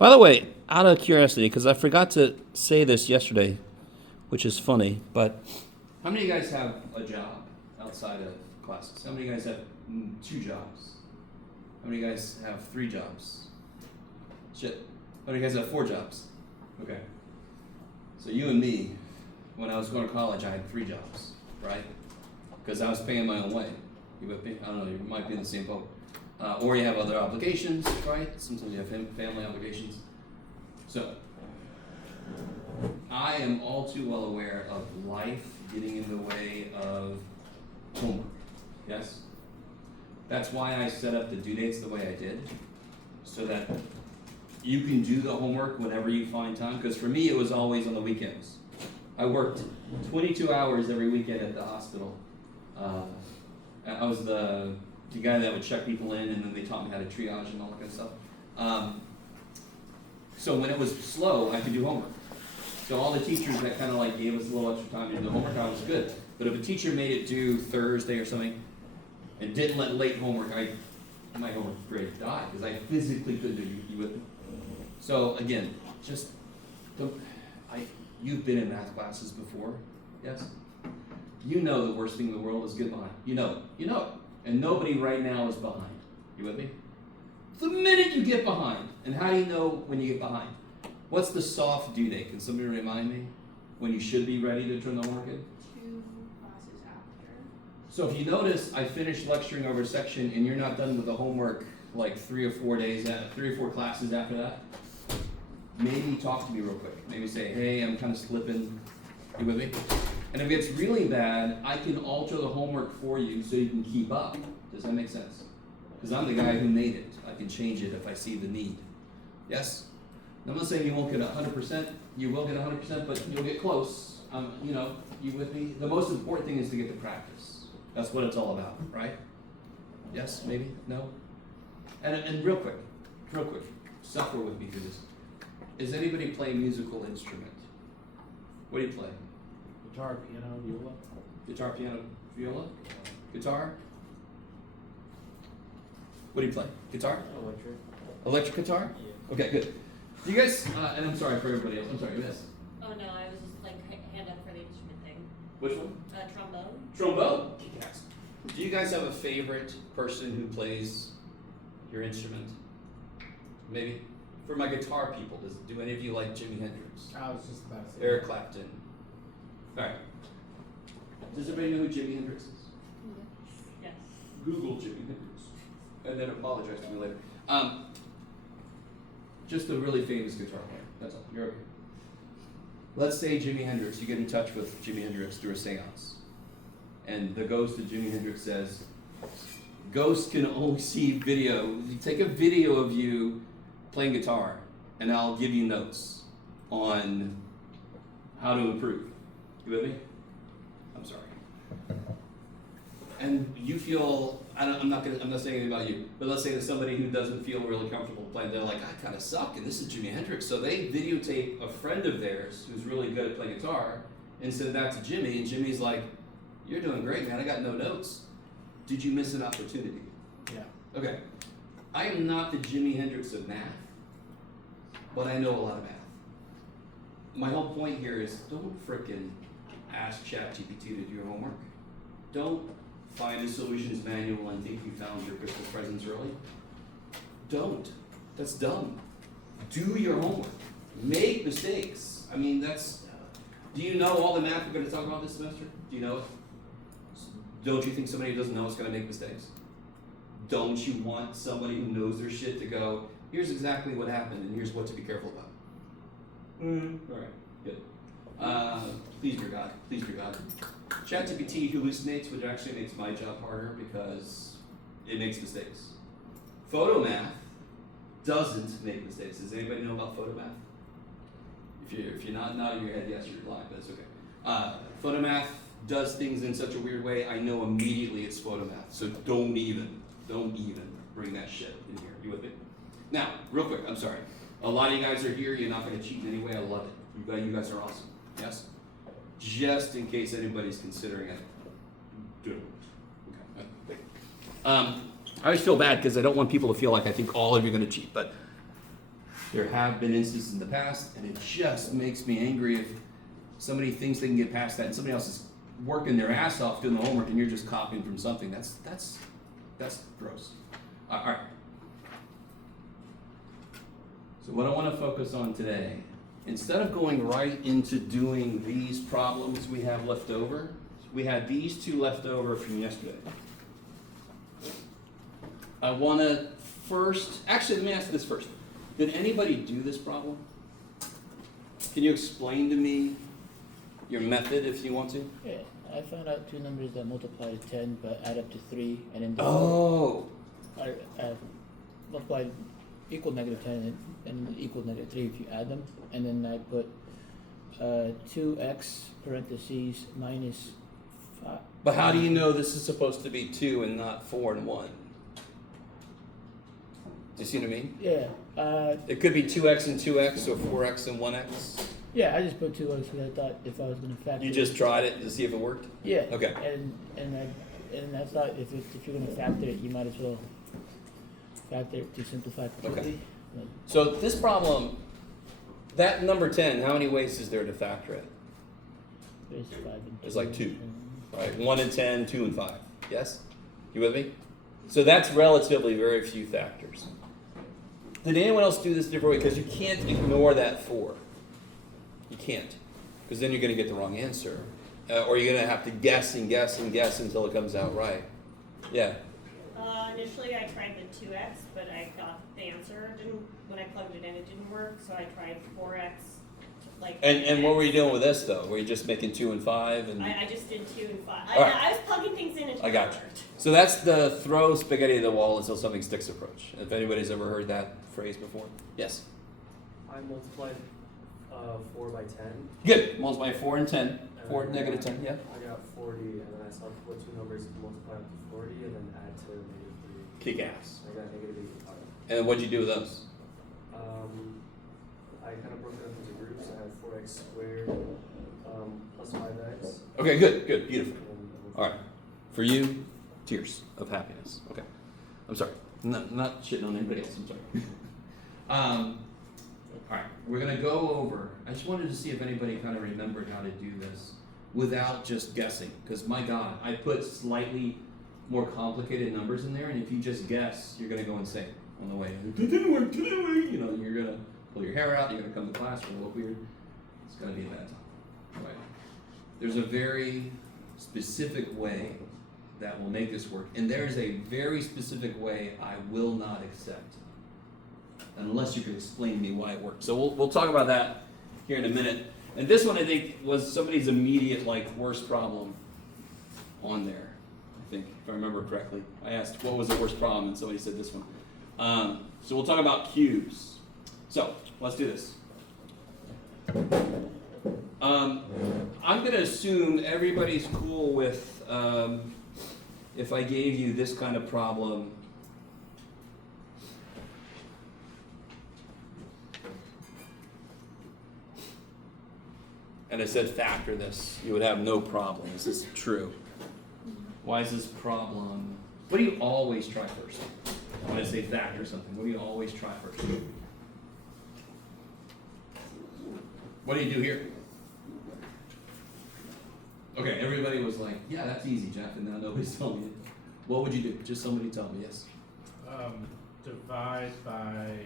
By the way, out of curiosity, because I forgot to say this yesterday, which is funny, but how many of you guys have a job outside of classes? How many of you guys have 2 jobs? How many of you guys have 3 jobs? Shit. How many of you guys have 4 jobs? Okay. So you and me, when I was going to college, I had 3 jobs, right? Because I was paying my own way. You with me? I don't know, you might be in the same boat. Or you have other obligations, right? Sometimes you have family obligations. So, I am all too well aware of life getting in the way of homework. Yes? That's why I set up the due dates the way I did, so that you can do the homework whenever you find time. Because for me, it was always on the weekends. I worked 22 hours every weekend at the hospital. I was the guy that would check people in, and then they taught me how to triage and all that kind of stuff. So when it was slow, I could do homework. So all the teachers that kind of like gave us a little extra time to do the homework, I was good. But if a teacher made it due Thursday or something, and didn't let late homework, my homework grade died because I physically couldn't do it. You with me? So again, just you've been in math classes before, yes? You know the worst thing in the world is getting behind. You know it. And nobody right now is behind. You with me? The minute you get behind, and how do you know when you get behind? What's the soft due date? Can somebody remind me? When you should be ready to turn the homework in? 2 classes after. So if you notice, I finished lecturing over a section and you're not done with the homework like 3 or 4 classes after that, maybe talk to me real quick. Maybe say, hey, I'm kind of slipping. You with me? And if it's really bad, I can alter the homework for you so you can keep up. Does that make sense? Because I'm the guy who made it. I can change it if I see the need. Yes? I'm not saying you won't get 100%. You will get 100%, but you'll get close. You with me? The most important thing is to get the practice. That's what it's all about, right? Yes? Maybe? No? And real quick, suffer with me through this. Does anybody play a musical instrument? What do you play? Guitar, piano, viola. Guitar, piano, viola? Guitar? What do you play? Guitar? Electric. Electric guitar? Yeah. Okay, good. Do you guys, and I'm sorry for everybody else, I'm sorry, miss. Oh no, I was just like hand up for the instrument thing. Which one? Trombone. Trombone? Yes. Do you guys have a favorite person who plays your instrument? Maybe? For my guitar people, do any of you like Jimi Hendrix? I was just about to say. Eric Clapton? Alright. Does everybody know who Jimi Hendrix is? Yes. Google Jimi Hendrix. And then apologize to me later. Just a really famous guitar player. That's all. You're okay. Let's say Jimi Hendrix, you get in touch with Jimi Hendrix through a seance. And the ghost of Jimi Hendrix says, ghosts can only see video. You take a video of you playing guitar, and I'll give you notes on how to improve. You with me? I'm sorry. And you feel, I'm not saying anything about you, but let's say that somebody who doesn't feel really comfortable playing, they're like, I kind of suck, and this is Jimi Hendrix. So they videotape a friend of theirs who's really good at playing guitar and send that to Jimmy, and Jimmy's like, you're doing great, man, I got no notes. Did you miss an opportunity? Yeah. Okay. I am not the Jimi Hendrix of math, but I know a lot of math. My whole point here is don't frickin' ask ChatGPT to do your homework. Don't find a solutions manual and think you found your Christmas presents early. Don't. That's dumb. Do your homework. Make mistakes. I mean, do you know all the math we're going to talk about this semester? Do you know it? Don't you think somebody who doesn't know is going to make mistakes? Don't you want somebody who knows their shit to go, here's exactly what happened and here's what to be careful about? All right, good. Please, dear God. ChatGPT hallucinates, which actually makes my job harder because it makes mistakes. Photomath doesn't make mistakes. Does anybody know about Photomath? If you're not nodding your head, yes, you're lying, but it's okay. Photomath does things in such a weird way, I know immediately it's Photomath. So don't even bring that shit in here. You with me? Now, real quick, I'm sorry. A lot of you guys are here, you're not going to cheat in any way, I love it. You guys are awesome. Yes? Just in case anybody's considering it. Do it. Okay. I always feel bad because I don't want people to feel like I think all of you are going to cheat, but There have been instances in the past, and it just makes me angry if somebody thinks they can get past that and somebody else is working their ass off doing the homework and you're just copying from something. That's gross. All right. So what I want to focus on today, instead of going right into doing these problems we have left over, we had these two left over from yesterday. I want to first, actually let me ask this first. Did anybody do this problem? Can you explain to me your method if you want to? Yeah, I found out two numbers that multiply to 10 but add up to 3, and then I multiplied equal negative 10 and equal negative 3 if you add them, and then I put 2x parentheses minus 5. But how do you know this is supposed to be 2 and not 4 and 1? Do you see what I mean? Yeah, It could be 2x and 2x or 4x and 1x. yeah, I just put 2x because I thought if I was going to factor. You just tried it to see if it worked? Yeah. Okay. And I thought if you're going to factor it, you might as well factor it to simplify completely. But So this problem, that number 10, how many ways is there to factor it? there's 5 and 2. There's like 2. Right? 1 and 10, 2 and 5. Yes? You with me? So that's relatively very few factors. Did anyone else do this a different way? Because you can't ignore that 4. You can't. Because then you're going to get the wrong answer. Or you're going to have to guess and guess and guess until it comes out right. Yeah. Initially I tried the 2x, but I thought the answer didn't, when I plugged it in, it didn't work, so I tried 4x. And what were you doing with this though? Were you just making 2 and 5? And I just did 2 and 5. All right. I was plugging things in until I got it you. worked. So that's the throw spaghetti at the wall until something sticks approach. If anybody's ever heard that phrase before. Yes. I multiplied 4 by 10. Good. Multiply 4 and 10. and 4 then negative 10, yeah. I got 40, and then I saw what two numbers multiply up to 40, and then add to negative 3. Kick ass. I got negative 85. And what'd you do with those? I kind of broke it up into groups. I had 4x squared plus 5x. Okay, good, good, beautiful. And All right. For you, tears of happiness. Okay. I'm sorry. Not shitting on anybody else. I'm sorry. All right. We're going to go over. I just wanted to see if anybody kind of remembered how to do this without just guessing. Because, my God, I put slightly more complicated numbers in there, and if you just guess, you're going to go insane on the way. It didn't work. You know, you're going to pull your hair out. You're going to come to class. You're going to look weird. It's going to be a bad time. Right. There's a very specific way that will make this work, and there's a very specific way I will not accept unless you can explain to me why it works. So we'll talk about that here in a minute. And this one I think was somebody's immediate worst problem on there. I think if I remember correctly, I asked what was the worst problem, and somebody said this one. So we'll talk about cubes. So let's do this. I'm going to assume everybody's cool with if I gave you this kind of problem. And I said factor this, you would have no problem. Is this true? Why is this problem? What do you always try first? When I say factor something, what do you always try first? What do you do here? Okay, everybody was like, yeah, that's easy, Jeff, and now nobody's telling me it. What would you do? Just somebody tell me, yes. Divide by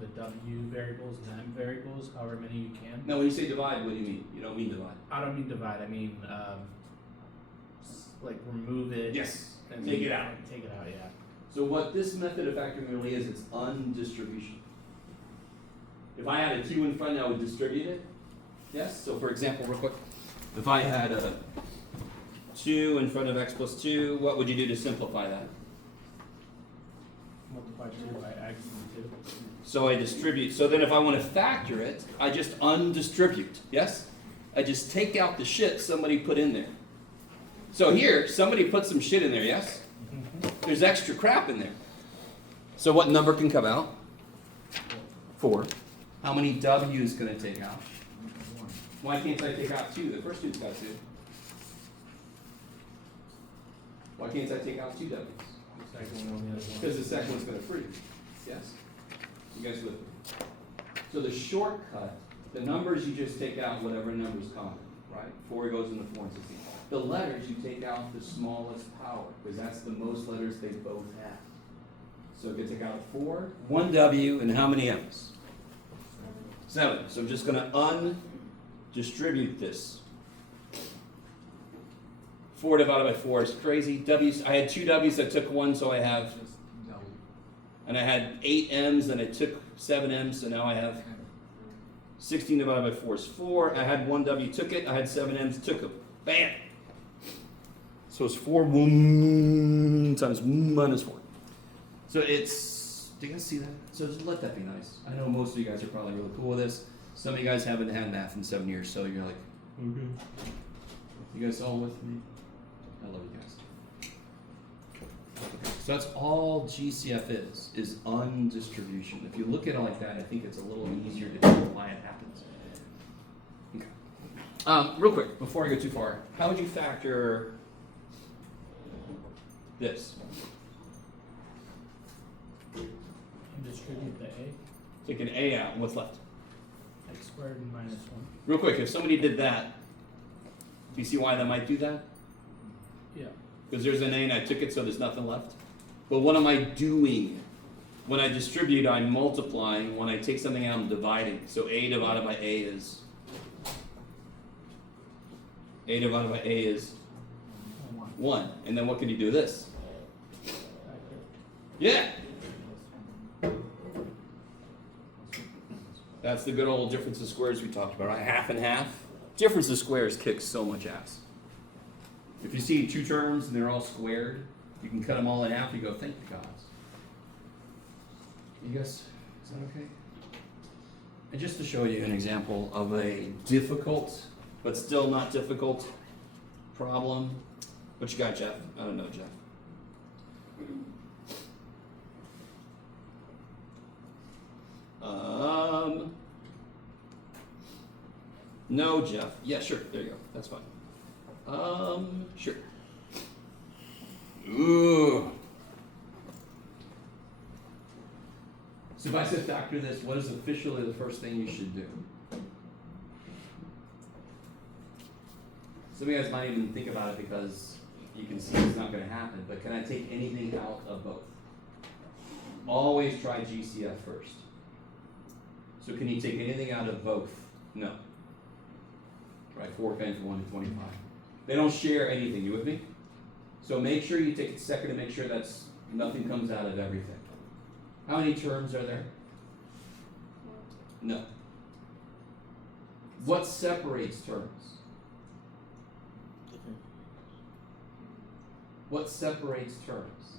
the W variables and M variables, however many you can. Now, when you say divide, what do you mean? You don't mean divide. I don't mean divide, I mean, remove it. Yes, And take it out. Take it out, yeah. So what this method of factoring really is, it's undistribution. If I had a 2 in front, I would distribute it. Yes? So for example, real quick, if I had a 2 in front of x plus 2, what would you do to simplify that? Multiply 2 by x and 2. So I distribute. So then if I want to factor it, I just undistribute. Yes? I just take out the shit somebody put in there. So here, somebody put some shit in there, yes? There's extra crap in there. So what number can come out? 4. How many W's can I take out? Why can't I take out 2? The first two's got 2. Why can't I take out 2 W's? The second one on the other one. Because the second one's going to freeze. Yes? You guys with me? So the shortcut, the numbers you just take out whatever number's common, right? 4 goes into 4 and 16. The letters, you take out the smallest power, because that's the most letters they both have. So you can take out 4, 1 W, and how many M's? 7. So I'm just gonna undistribute this. 4 divided by 4 is crazy. W's, I had 2 W's, I took 1, so I have, and I had 8 M's, and I took 7 M's, so now I have 16 divided by 4 is 4. I had 1 W, took it, I had 7 M's, took them. Bam! So it's 4 times minus 4. So it's, do you guys see that? So just let that be nice. I know most of you guys are probably really cool with this. Some of you guys haven't had math in 7 years, so you're like, okay. You guys all with me? I love you guys. So that's all GCF is undistribution. If you look at it like that, I think it's a little easier to tell why it happens. Okay. Real quick, before I go too far, how would you factor this? Distribute the A, Take an A out, and what's left? x squared and minus 1. Real quick, if somebody did that, do you see why they might do that? Yeah. Because there's an A and I took it, so there's nothing left. But what am I doing? When I distribute, I'm multiplying. When I take something out, I'm dividing. So A divided by A is 1. And then what can you do this? Yeah! That's the good old difference of squares we talked about, right? Half and half. Difference of squares kicks so much ass. If you see 2 terms and they're all squared, you can cut them all in half. You go, thank you, gods. You guys, is that okay? And just to show you an example of a difficult, but still not difficult problem. What you got, Jeff? I don't know, Jeff. No, Jeff. Yeah, sure. There you go. That's fine. Sure. Ooh. So if I said factor this, what is officially the first thing you should do? Some of you guys might even think about it because you can see it's not going to happen, but can I take anything out of both? Always try GCF first. So can you take anything out of both? No. Right, 4 times 1 is 25. They don't share anything, you with me? So make sure you take a second to make sure that's nothing comes out of everything. How many terms are there? No. What separates terms? What separates terms?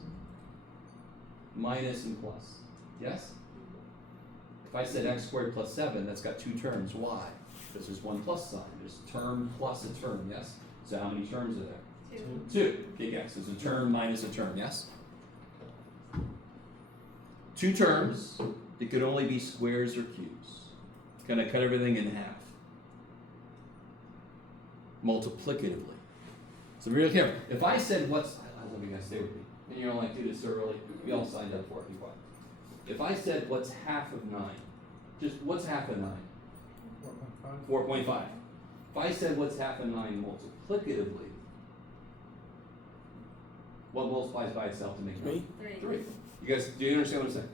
Minus and plus. Yes? If I said x squared plus 7, that's got 2 terms. Why? Because there's 1 plus sign. There's a term plus a term, yes? So how many terms are there? 2. Okay, yes. There's a term minus a term, yes? 2 terms. It could only be squares or cubes. Can I cut everything in half? Multiplicatively. So be real careful. If I said what's, I love you guys, stay with me. And you're all like, dude, it's so early. We all signed up for it. Be quiet. If I said what's half of 9, just what's half of 9? 4.5. If I said what's half of 9 multiplicatively, what multiplies by itself to make 9? 3. You guys, do you understand what I'm saying?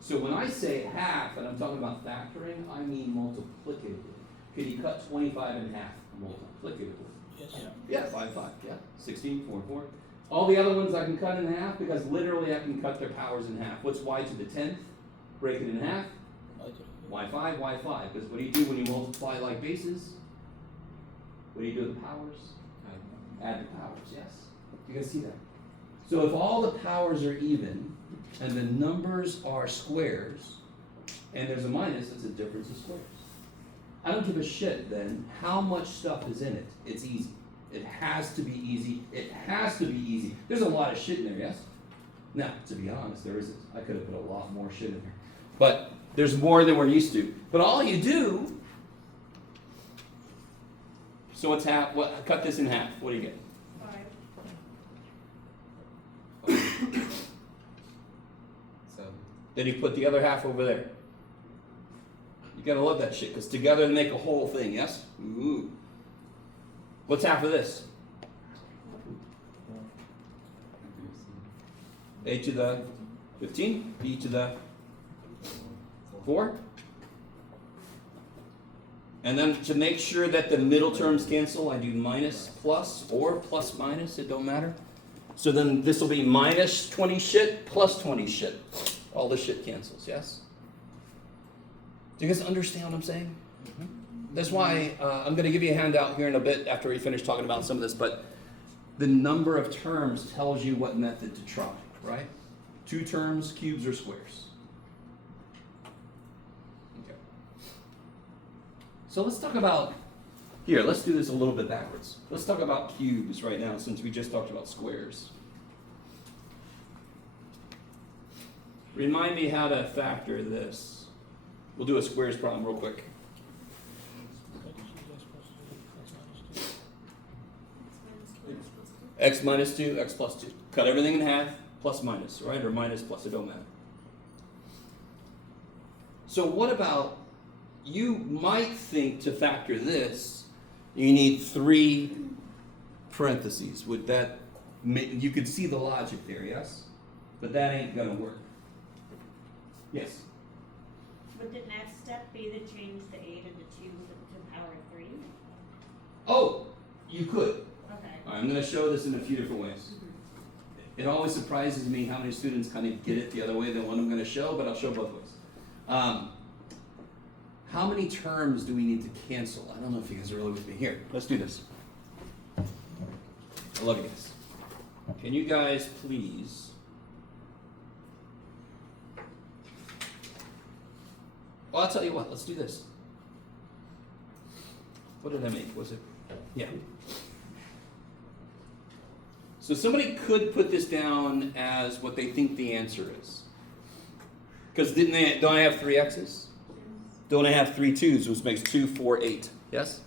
So when I say half, and I'm talking about factoring, I mean multiplicatively. Can you cut 25 in half multiplicatively? Yes. Yeah, 5, 5, yeah. 16, 4, 4. All the other ones I can cut in half because literally I can cut their powers in half. What's y to the 10th? Break it in half. y5, y5. Because what do you do when you multiply like bases? What do you do with the powers? Add the powers, yes. You guys see that? So if all the powers are even, and the numbers are squares, and there's a minus, it's a difference of squares. I don't give a shit then how much stuff is in it. It's easy. It has to be easy. It has to be easy. There's a lot of shit in there, yes? Now, to be honest, there isn't. I could have put a lot more shit in there. But there's more than we're used to. But all you do, so it's half, what, cut this in half. What do you get? 5. So Then you put the other half over there. You gotta love that shit, because together they make a whole thing, yes? Ooh. What's half of this? A to the 15, B to the 4. And then to make sure that the middle terms cancel, I do minus plus or plus minus, it don't matter. So then this will be minus 20 shit plus 20 shit. All this shit cancels, yes? Do you guys understand what I'm saying? That's why I'm going to give you a handout here in a bit after we finish talking about some of this, but the number of terms tells you what method to try, right? 2 terms, cubes, or squares. Okay. So let's talk about, here, let's do this a little bit backwards. Let's talk about cubes right now since we just talked about squares. Remind me how to factor this. We'll do a squares problem real quick. X minus 2, x plus 2. Cut everything in half, plus minus, right? Or minus plus, it don't matter. So what about, you might think to factor this, you need 3 parentheses. Would that, you could see the logic there, yes? But that ain't gonna work. Yes? Would the next step be to change the 8 and the 2 to power 3? Oh, you could. Okay. All right, I'm going to show this in a few different ways. It always surprises me how many students kind of get it the other way than what I'm going to show, but I'll show both ways. How many terms do we need to cancel? I don't know if you guys are really with me. Here, let's do this. I love you guys. Can you guys please... Well, I'll tell you what, let's do this. What did I make? Was it? Yeah. So somebody could put this down as what they think the answer is. Because don't I have 3 x's? Don't I have 3 2's, which makes 2, 4, 8? Yes?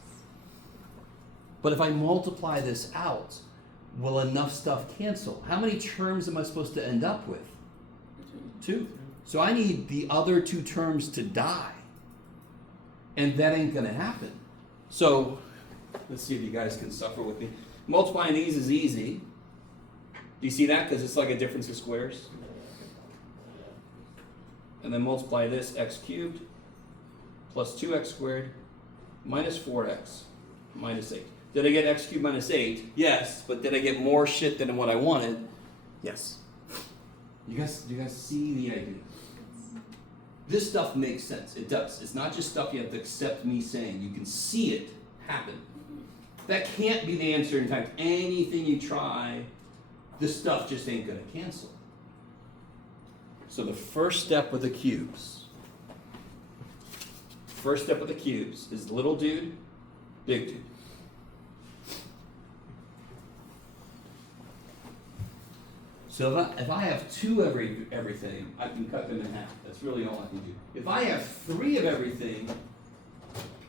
But if I multiply this out, will enough stuff cancel? How many terms am I supposed to end up with? 2. So I need the other 2 terms to die. And that ain't gonna happen. So, let's see if you guys can suffer with me. Multiplying these is easy. Do you see that? Because it's like a difference of squares. And then multiply this, x cubed, plus 2x squared, minus 4x, minus 8. Did I get x cubed minus 8? Yes. But did I get more shit than what I wanted? Yes. Do you guys see the idea? This stuff makes sense. It does. It's not just stuff you have to accept me saying. You can see it happen. That can't be the answer. In fact, anything you try, this stuff just ain't going to cancel. So the first step with the cubes. First step with the cubes is little dude, big dude. So if I have 2 of everything, I can cut them in half. That's really all I can do. If I have 3 of everything,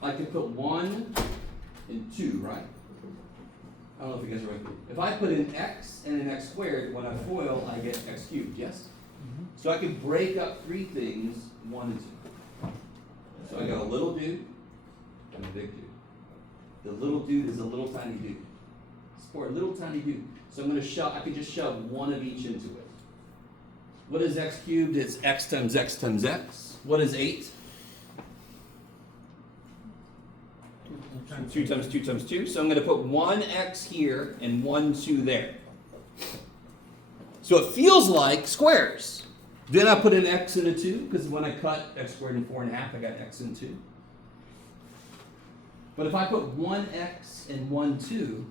I can put 1 and 2, right? I don't know if you guys are with me. If I put an x and an x squared, when I FOIL, I get x cubed, yes? Mm-hmm. So I can break up 3 things, 1 and 2. So I got a little dude and a big dude. The little dude is a little tiny dude. It's for a little tiny dude. So I'm going to shove, I can just shove 1 of each into it. What is x cubed? It's x times x times x. What is 8? 2 times 2 times 2. So I'm going to put 1x here and 1, 2 there. So it feels like squares. Then I put an x and a 2, because when I cut x squared and 4 and a half, I got x and 2. But if I put 1x and 1, 2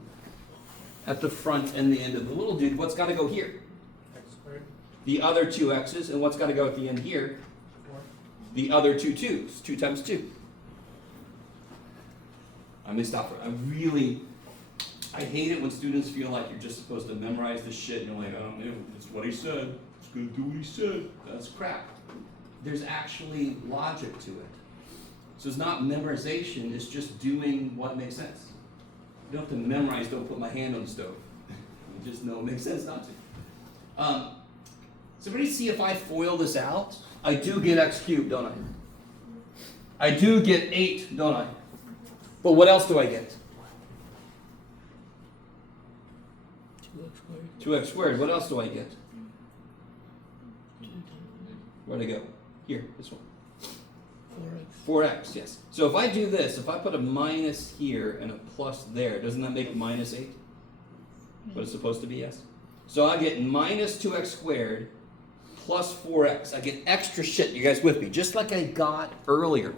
at the front and the end of the little dude, what's got to go here? X squared. The other 2 x's, and what's got to go at the end here? 4. The other 2 2's, 2 times 2. I'm going to stop. I hate it when students feel like you're just supposed to memorize this shit, and you're like, oh, it's what he said. It's going to do what he said. That's crap. There's actually logic to it. So it's not memorization, it's just doing what makes sense. You don't have to memorize, don't put my hand on the stove. You just know it makes sense not to. So everybody see if I FOIL this out, I do get x cubed, don't I do get 8, don't I? But what else do I get? 2x squared. What else do I get? Where'd I go? Here, this one. 4x, yes. So if I do this, if I put a minus here and a plus there, doesn't that make minus 8? What it's supposed to be, yes? So I get minus 2x squared plus 4x. I get extra shit. You guys with me? Just like I got earlier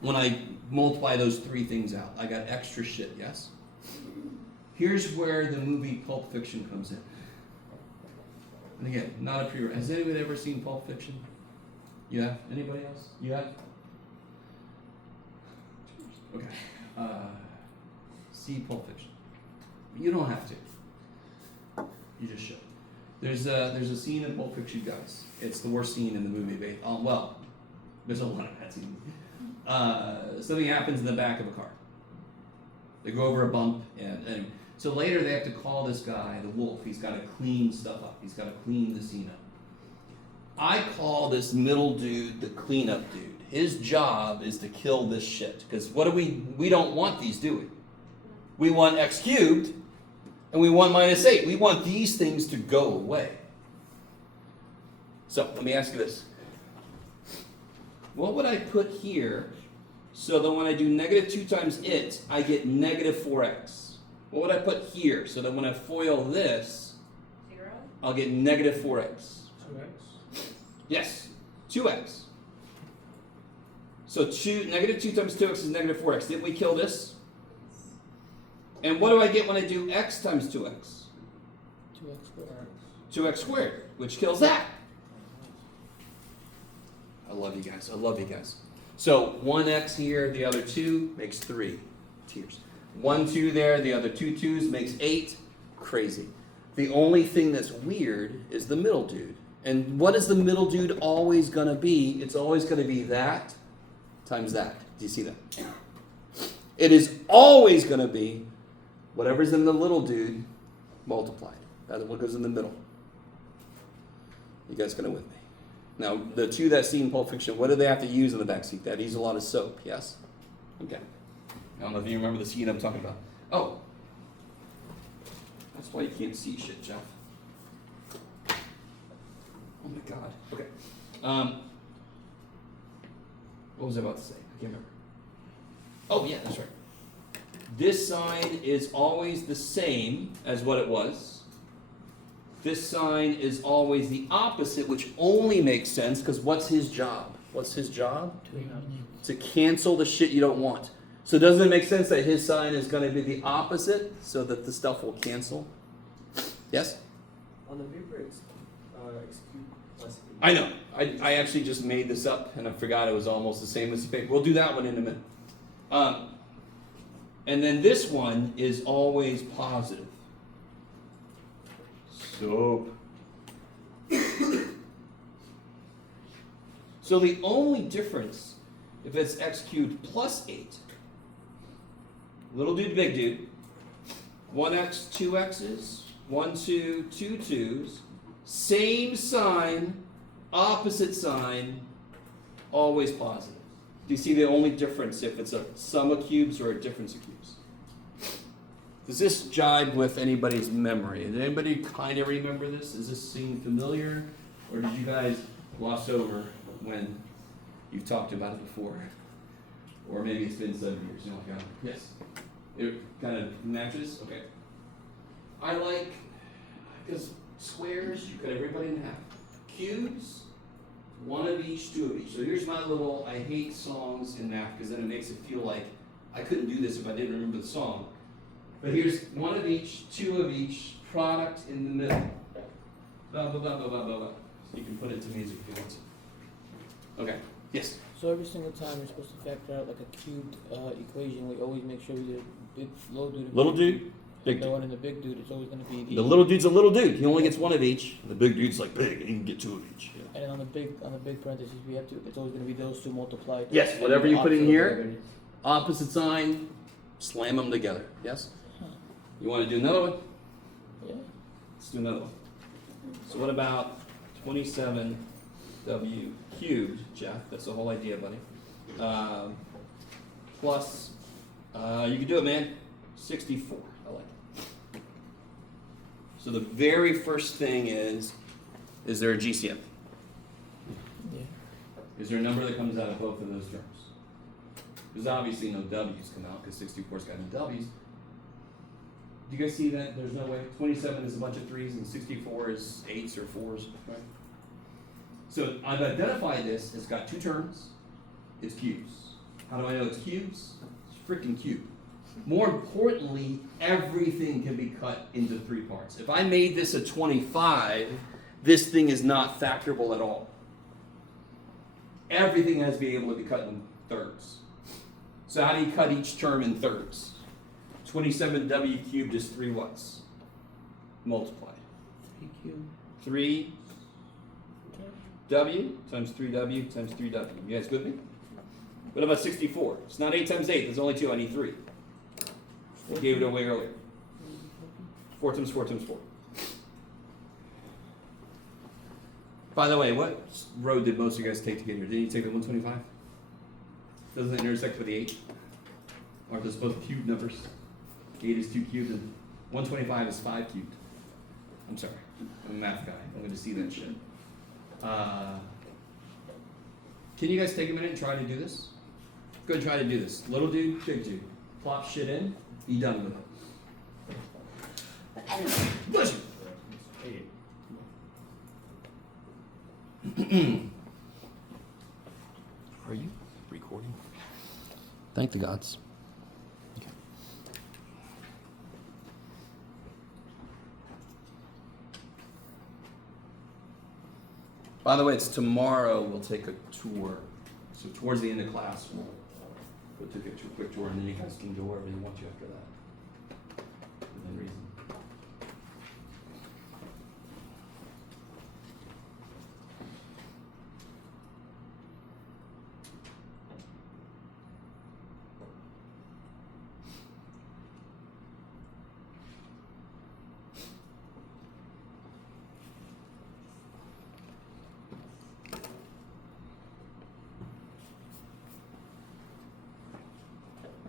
when I multiply those three things out. I got extra shit, yes? Here's where the movie Pulp Fiction comes in. And again, not a pre. Has anyone ever seen Pulp Fiction? You have? Anybody else? You have? Okay. See Pulp Fiction. You don't have to. You just should. There's a scene in Pulp Fiction, guys. It's the worst scene in the movie. Well, there's a lot of bad scenes. Something happens in the back of a car. They go over a bump, and so later they have to call this guy, the wolf. He's got to clean stuff up. He's got to clean the scene up. I call this middle dude the cleanup dude. His job is to kill this shit. Because what do we don't want these, do we? We want x cubed, and we want minus 8. We want these things to go away. So let me ask you this. What would I put here so that when I do negative 2 times it, I get negative 4x? What would I put here so that when I FOIL this, 0? I'll get negative 4x? 2x. Yes, 2x. So negative 2 times 2x is negative 4x. Didn't we kill this? And what do I get when I do x times 2x? 2x squared. 2x squared, which kills that. I love you guys. I love you guys. So 1x here, the other 2 makes 3 tears. 1, 2 there, the other 2 2s makes 8. Crazy. The only thing that's weird is the middle dude. And what is the middle dude always going to be? It's always going to be that times that. Do you see that? It is always going to be whatever's in the little dude multiplied. That's what goes in the middle. You guys kind of with me? Now, the 2 that see in Pulp Fiction, what do they have to use in the backseat? That use a lot of soap, yes? Okay. I don't know if you remember the scene I'm talking about. Oh. That's why you can't see shit, Jeff. Oh my God. Okay. What was I about to say? I can't remember. Oh, yeah, that's right. This sign is always the same as what it was. This sign is always the opposite, which only makes sense because what's his job? What's his job? To cancel the shit you don't want. So doesn't it make sense that his sign is going to be the opposite so that the stuff will cancel? Yes? On the paper, it's x cubed plus 8. I know. I actually just made this up and I forgot it was almost the same as the paper. We'll do that one in a minute. And then this one is always positive. Soap. So the only difference, if it's x cubed plus 8, little dude, big dude, 1x, 2x's, 1, 2, 2 2's, same sign, opposite sign, always positive. Do you see the only difference if it's a sum of cubes or a difference of cubes? Does this jibe with anybody's memory? Does anybody kind of remember this? Does this seem familiar? Or did you guys gloss over when you've talked about it before? Or maybe it's been 7 years. You know, like, yes. It kind of matches? Okay. I like, because squares, you cut everybody in half. Cubes, 1 of each, 2 of each. So here's my little, I hate songs in math because then it makes it feel like I couldn't do this if I didn't remember the song. But here's 1 of each, 2 of each, product in the middle. Blah, blah, blah, blah, blah, blah, blah. So you can put it to music if you want to. Okay, yes? So every single time we're supposed to factor out like a cubed equation, we always make sure we get a big little dude. Little dude, big The dude. one in the big dude, it's always going to be The little dude's a little dude. He only gets 1 of each. The big dude's like big, and he can get 2 of each. Yeah. And then on the big parentheses, we have to. It's always going to be those 2 multiplied. Yes, and whatever the you put in opposite of here. whatever it is. Opposite sign, slam them together. Yes? You want to do another one? Yeah. Let's do another one. So what about 27w cubed, Jeff? That's the whole idea, buddy. plus, you can do it, man. 64. I like it. So the very first thing is there a GCF? Yeah. Is there a number that comes out of both of those terms? There's obviously no W's come out because 64's got no W's. Do you guys see that? There's no way. 27 is a bunch of 3s and 64 is 8s or 4s, right? So I've identified this. It's got two terms. It's cubes. How do I know it's cubes? It's freaking cube. More importantly, everything can be cut into 3 parts. If I made this a 25, this thing is not factorable at all. Everything has to be able to be cut in thirds. So how do you cut each term in thirds? 27w cubed is 3 what's? Multiplied. 3 cubed. 3w times 3w times 3w. You guys with me? What about 64? It's not 8 times 8. There's only 2. I need 3. I gave it away earlier. 4 times 4 times 4. By the way, what road did most of you guys take to get here? Didn't you take the 125? Doesn't it intersect with the 8? Aren't those both cubed numbers? 8 is 2 cubed and 125 is 5 cubed. I'm sorry. I'm a math guy. I'm going to see that shit. Can you guys take a minute and try to do this? Go try to do this. Little dude, big dude. Plop shit in, be done with it. Bless you. 8. Are you recording? Thank the gods. Okay. By the way, it's tomorrow we'll take a tour. So towards the end of class, we'll take a quick tour, and then you guys can go wherever you want to after that. Within reason.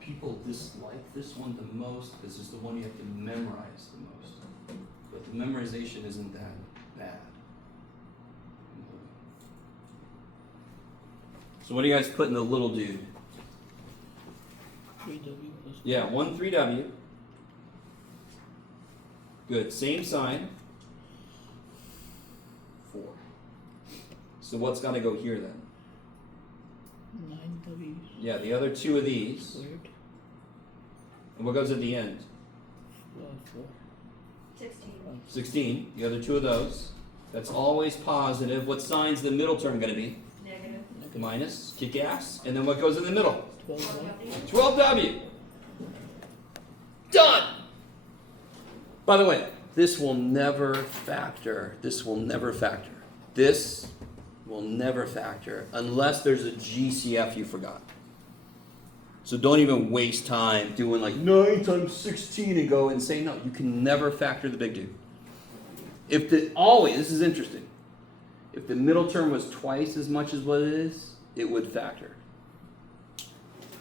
People dislike this one the most because it's the one you have to memorize the most. But the memorization isn't that bad. So what do you guys put in the little dude? 3w plus Yeah, 1 3w. Good. Same sign. 4. So what's got to go here then? 9w Yeah, the other 2 of these. squared. And what goes at the end? 4. 16. 16. The other 2 of those. That's always positive. What sign's the middle term going to be? Negative. Minus. Kick ass. And then what goes in the middle? 12. 12w. Done! By the way, this will never factor. This will never factor. This will never factor unless there's a GCF you forgot. So don't even waste time doing like 9 times 16 and go and say no. You can never factor the big dude. If the always, this is interesting. If the middle term was twice as much as what it is, it would factor.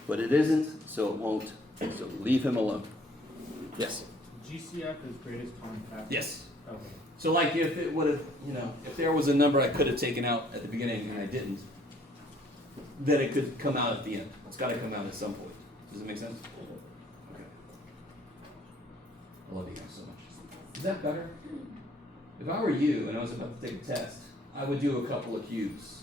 But it isn't, so it won't. So leave him alone. Yes. GCF is greatest common factor. Yes. Okay. So like if it would have, if there was a number I could have taken out at the beginning and I didn't, then it could come out at the end. It's got to come out at some point. Does it make sense? Okay. I love you guys so much. Is that better? If I were you and I was about to take a test, I would do a couple of cubes.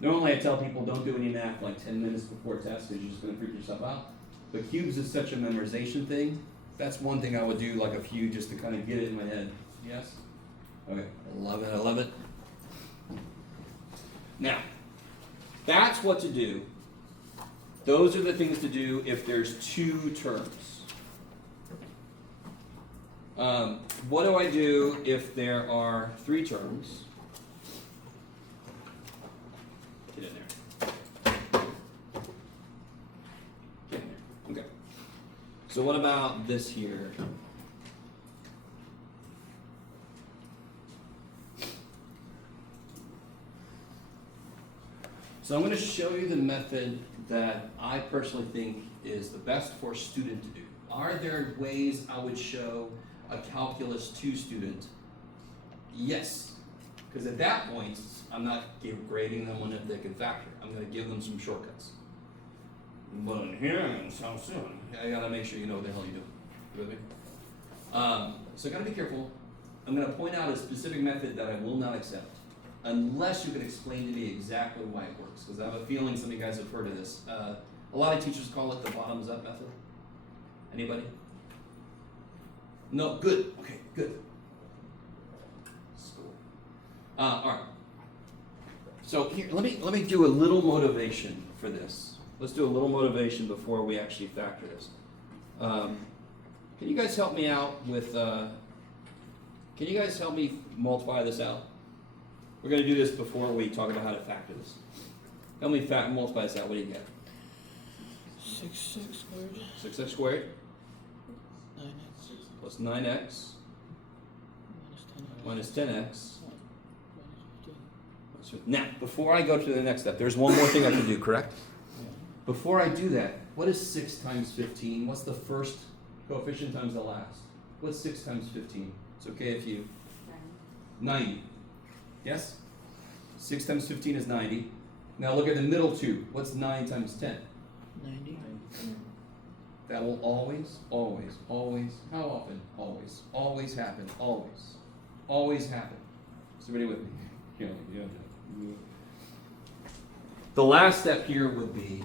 Normally I tell people don't do any math like 10 minutes before test because you're just going to freak yourself out. But cubes is such a memorization thing. That's one thing I would do, like a few just to kind of get it in my head. Yes? Okay. I love it. I love it. Now, that's what to do. Those are the things to do if there's 2 terms. What do I do if there are 3 terms? Get in there. Get in there. Okay. So what about this here? So I'm going to show you the method that I personally think is the best for a student to do. Are there ways I would show a calculus 2 student? Yes. Because at that point, I'm not grading them on if they can factor. I'm going to give them some shortcuts. But in here, and so soon, I got to make sure you know what the hell you're doing. You with me? So I got to be careful. I'm going to point out a specific method that I will not accept unless you can explain to me exactly why it works. Because I have a feeling some of you guys have heard of this. A lot of teachers call it the bottoms up method. Anybody? No? Good. Okay, good. School. All right. So here, let me do a little motivation for this. Let's do a little motivation before we actually factor this. Can you guys help me out with? Can you guys help me multiply this out? We're going to do this before we talk about how to factor this. Help me multiply this out. What do you get? 6x squared. 6x squared 9x plus 9x minus 10x. minus 10x. Minus 15. Now, before I go to the next step, there's one more thing I can do, correct? Before I do that, what is 6 times 15? What's the first coefficient times the last? What's 6 times 15? It's okay if you... 90. Yes? 6 times 15 is 90. Now look at the middle two. What's 9 times 10? 90. That will always, always, always, how often? Always. Always happen. Always. Always happen. Is everybody with me? Yeah. The last step here would be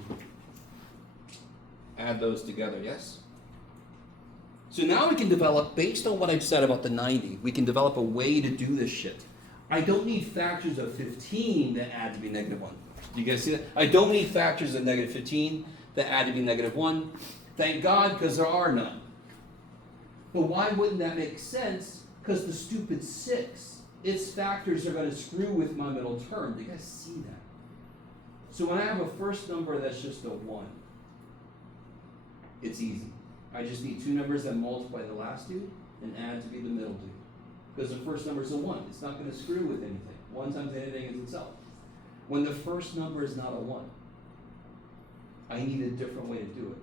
add those together, yes? So now we can develop, based on what I've said about the 90, we can develop a way to do this shit. I don't need factors of 15 that add to be negative 1. Do you guys see that? I don't need factors of negative 15 that add to be negative 1. Thank God, because there are none. But why wouldn't that make sense? Because the stupid 6, its factors are going to screw with my middle term. Do you guys see that? So when I have a first number that's just a 1, it's easy. I just need 2 numbers that multiply the last dude and add to be the middle dude. Because the first number is a 1. It's not going to screw with anything. 1 times anything is itself. When the first number is not a 1, I need a different way to do it.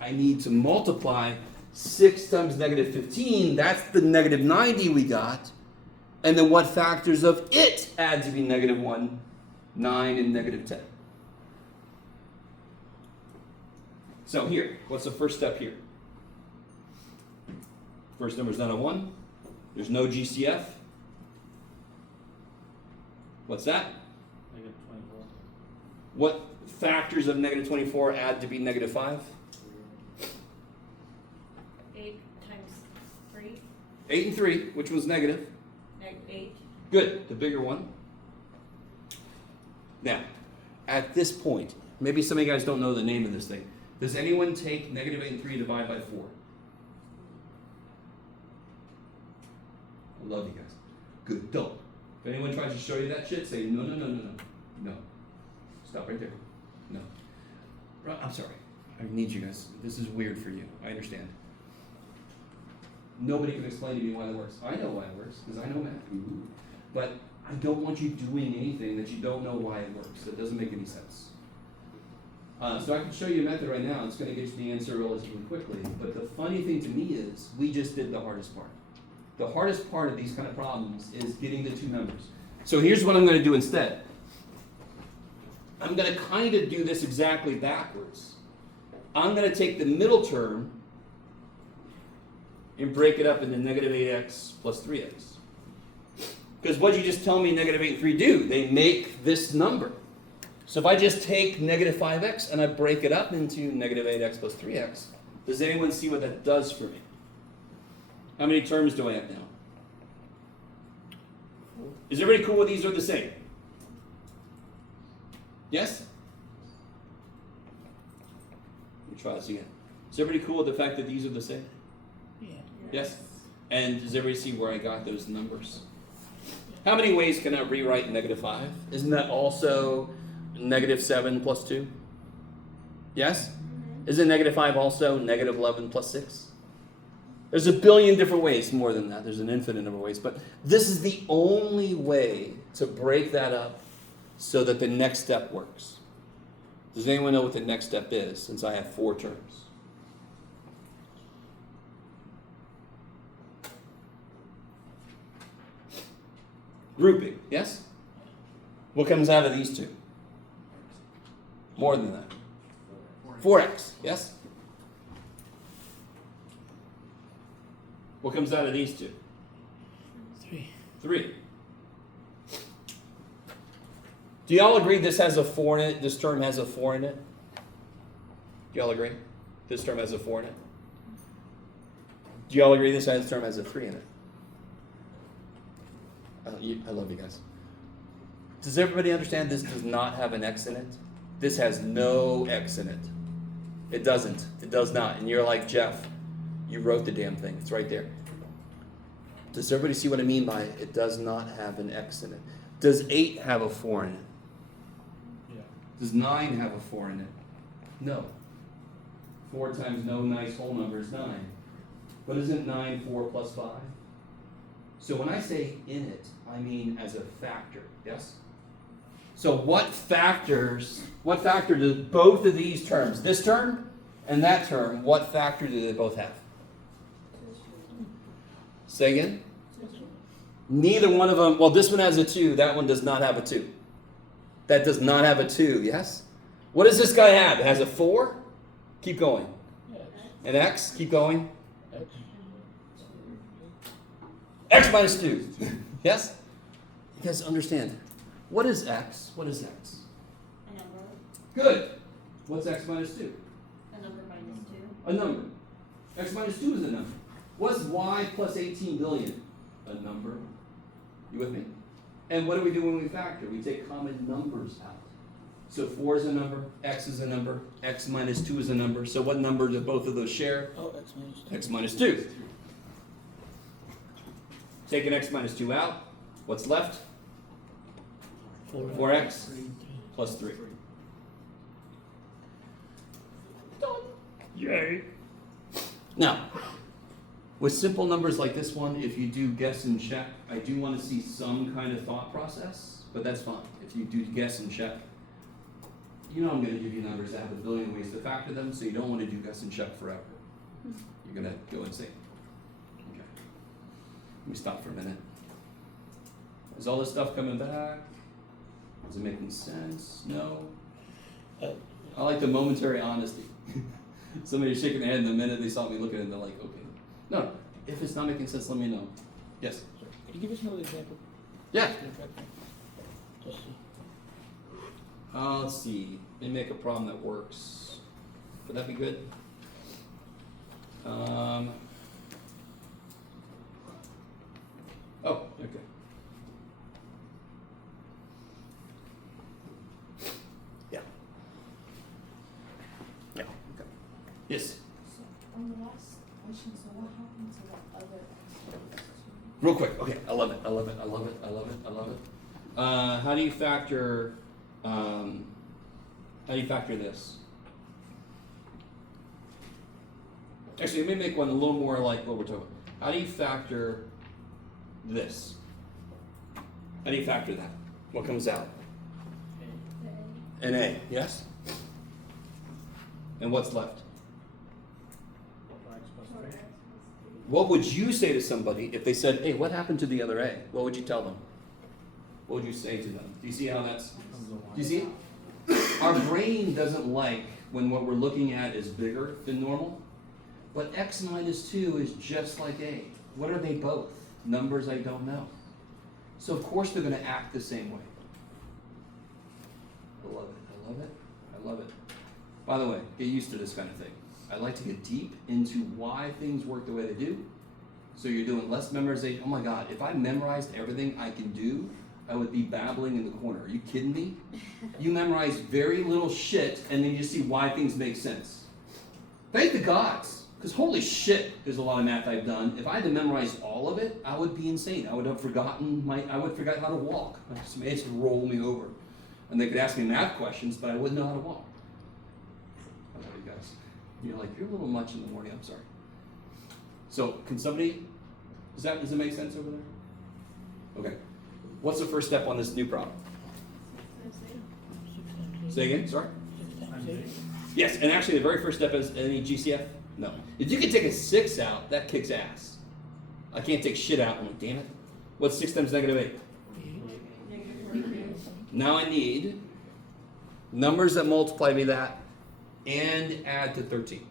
I need to multiply 6 times negative 15. That's the negative 90 we got. And then what factors of it add to be negative 1? 9 and negative 10. So here, what's the first step here? First number is not a 1. There's no GCF. What's that? Negative 24. What factors of negative 24 add to be negative 5? 8 times 3, 8 and 3, which was negative. 8. Good, the bigger one. Now, at this point, maybe some of you guys don't know the name of this thing. Does anyone take negative 8 and 3 and divide by 4? I love you guys. Good, don't. If anyone tries to show you that shit, say no. No. Stop right there. No. I'm sorry. I need you guys. This is weird for you. I understand. Nobody can explain to me why that works. I know why it works, because I know math. But I don't want you doing anything that you don't know why it works. That doesn't make any sense. So I can show you a method right now. It's going to get you the answer relatively quickly. But the funny thing to me is, we just did the hardest part. The hardest part of these kind of problems is getting the 2 numbers. So here's what I'm going to do instead. I'm going to kind of do this exactly backwards. I'm going to take the middle term and break it up into negative 8x plus 3x. Because what you just tell me negative 8 and 3 do, they make this number. So if I just take negative 5x and I break it up into negative 8x plus 3x, does anyone see what that does for me? How many terms do I have now? Is everybody cool with these are the same? Yes? Let me try this again. Is everybody cool with the fact that these are the same? Yeah. Yes? And does everybody see where I got those numbers? How many ways can I rewrite negative 5? Isn't that also negative 7 plus 2? Yes? Isn't negative 5 also negative 11 plus 6? There's a billion different ways, more than that. There's an infinite number of ways. But this is the only way to break that up so that the next step works. Does anyone know what the next step is, since I have 4 terms? Grouping, yes? What comes out of these two? More than that. 4x, yes? What comes out of these two? 3. Do y'all agree this has a 4 in it? This term has a 4 in it? Do y'all agree? This term has a 4 in it? Do y'all agree this term has a 3 in it? I love you guys. Does everybody understand this does not have an x in it? This has no x in it. It doesn't. It does not. And you're like, Jeff, you wrote the damn thing. It's right there. Does everybody see what I mean by it does not have an x in it? Does 8 have a 4 in it? Yeah. Does 9 have a 4 in it? No. 4 times no nice whole number is 9. But isn't 9 4 plus 5? So when I say in it, I mean as a factor, yes? So what factor do both of these terms, this term and that term, what factor do they both have? Say again? Neither one of them, well, this one has a 2, that one does not have a 2. That does not have a 2, yes? What does this guy have? It has a 4? Keep going. An x? Keep going. X minus 2. Yes? You guys understand. What is x? What is x? A number. Good. What's x minus 2? A number minus 2. A number. X minus 2 is a number. What's y plus 18 billion? A number. You with me? And what do we do when we factor? We take common numbers out. So 4 is a number, x is a number, x minus 2 is a number. So what number do both of those share? Oh, x minus 2. X minus 2. Taking x minus 2 out, what's left? 4x plus 3. Done. Yay. Now, with simple numbers like this one, if you do guess and check, I do want to see some kind of thought process, but that's fine. If you do guess and check, you know I'm going to give you numbers that have a billion ways to factor them, so you don't want to do guess and check forever. You're going to go insane. Okay. Let me stop for a minute. Is all this stuff coming back? Is it making sense? No? I like the momentary honesty. Somebody's shaking their head, and the minute they saw me looking at it, they're like, okay. No, if it's not making sense, let me know. Yes? Could you give us another example? Yeah. Just see. Let's see. Let me make a problem that works. Would that be good? Oh, okay. Yeah. Yeah. Okay. Yes. So on the last question, so what happened to the other x? Real quick. Okay. I love it. I love it. I love it. I love it. I love it. How do you factor? How do you factor this? Actually, let me make one a little more like what we're talking about. How do you factor this? How do you factor that? What comes out? An A, yes? And what's left? 4x plus 3. What would you say to somebody if they said, hey, what happened to the other A? What would you tell them? What would you say to them? Do you see how that's... Do you see? Our brain doesn't like when what we're looking at is bigger than normal. But x minus 2 is just like A. What are they both? Numbers I don't know. So of course they're going to act the same way. I love it. I love it. I love it. By the way, get used to this kind of thing. I like to get deep into why things work the way they do. So you're doing less memorization. Oh my God, if I memorized everything I can do, I would be babbling in the corner. Are you kidding me? You memorize very little shit and then you see why things make sense. Thank the gods, because holy shit, there's a lot of math I've done. If I had to memorize all of it, I would be insane. I would have forgotten I would forget how to walk. Somebody had to roll me over. And they could ask me math questions, but I wouldn't know how to walk. I love you guys. You're like, you're a little much in the morning, I'm sorry. So, can somebody, does it make sense over there? Okay. What's the first step on this new problem? Say again, sorry? Times 8. Yes, and actually the very first step is any GCF? No. If you can take a 6 out, that kicks ass. I can't take shit out. I'm like, damn it. What's 6 times negative 8? Now I need numbers that multiply me that and add to 13.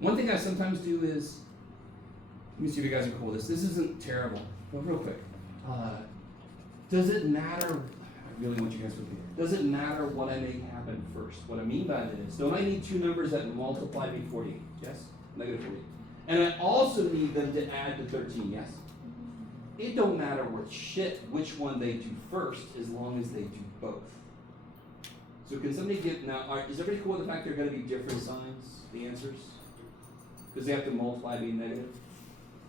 One thing I sometimes do is, let me see if you guys are cool with this. This isn't terrible, but real quick. Does it matter? I really want you guys to be here. Does it matter what I make happen first? What I mean by that is, don't I need 2 numbers that multiply me 48? Yes? Negative 48. And I also need them to add to 13, yes? It don't matter which one they do first, as long as they do both. So can somebody give, now, is everybody cool with the fact they're gonna be different signs, the answers? Because they have to multiply being negative?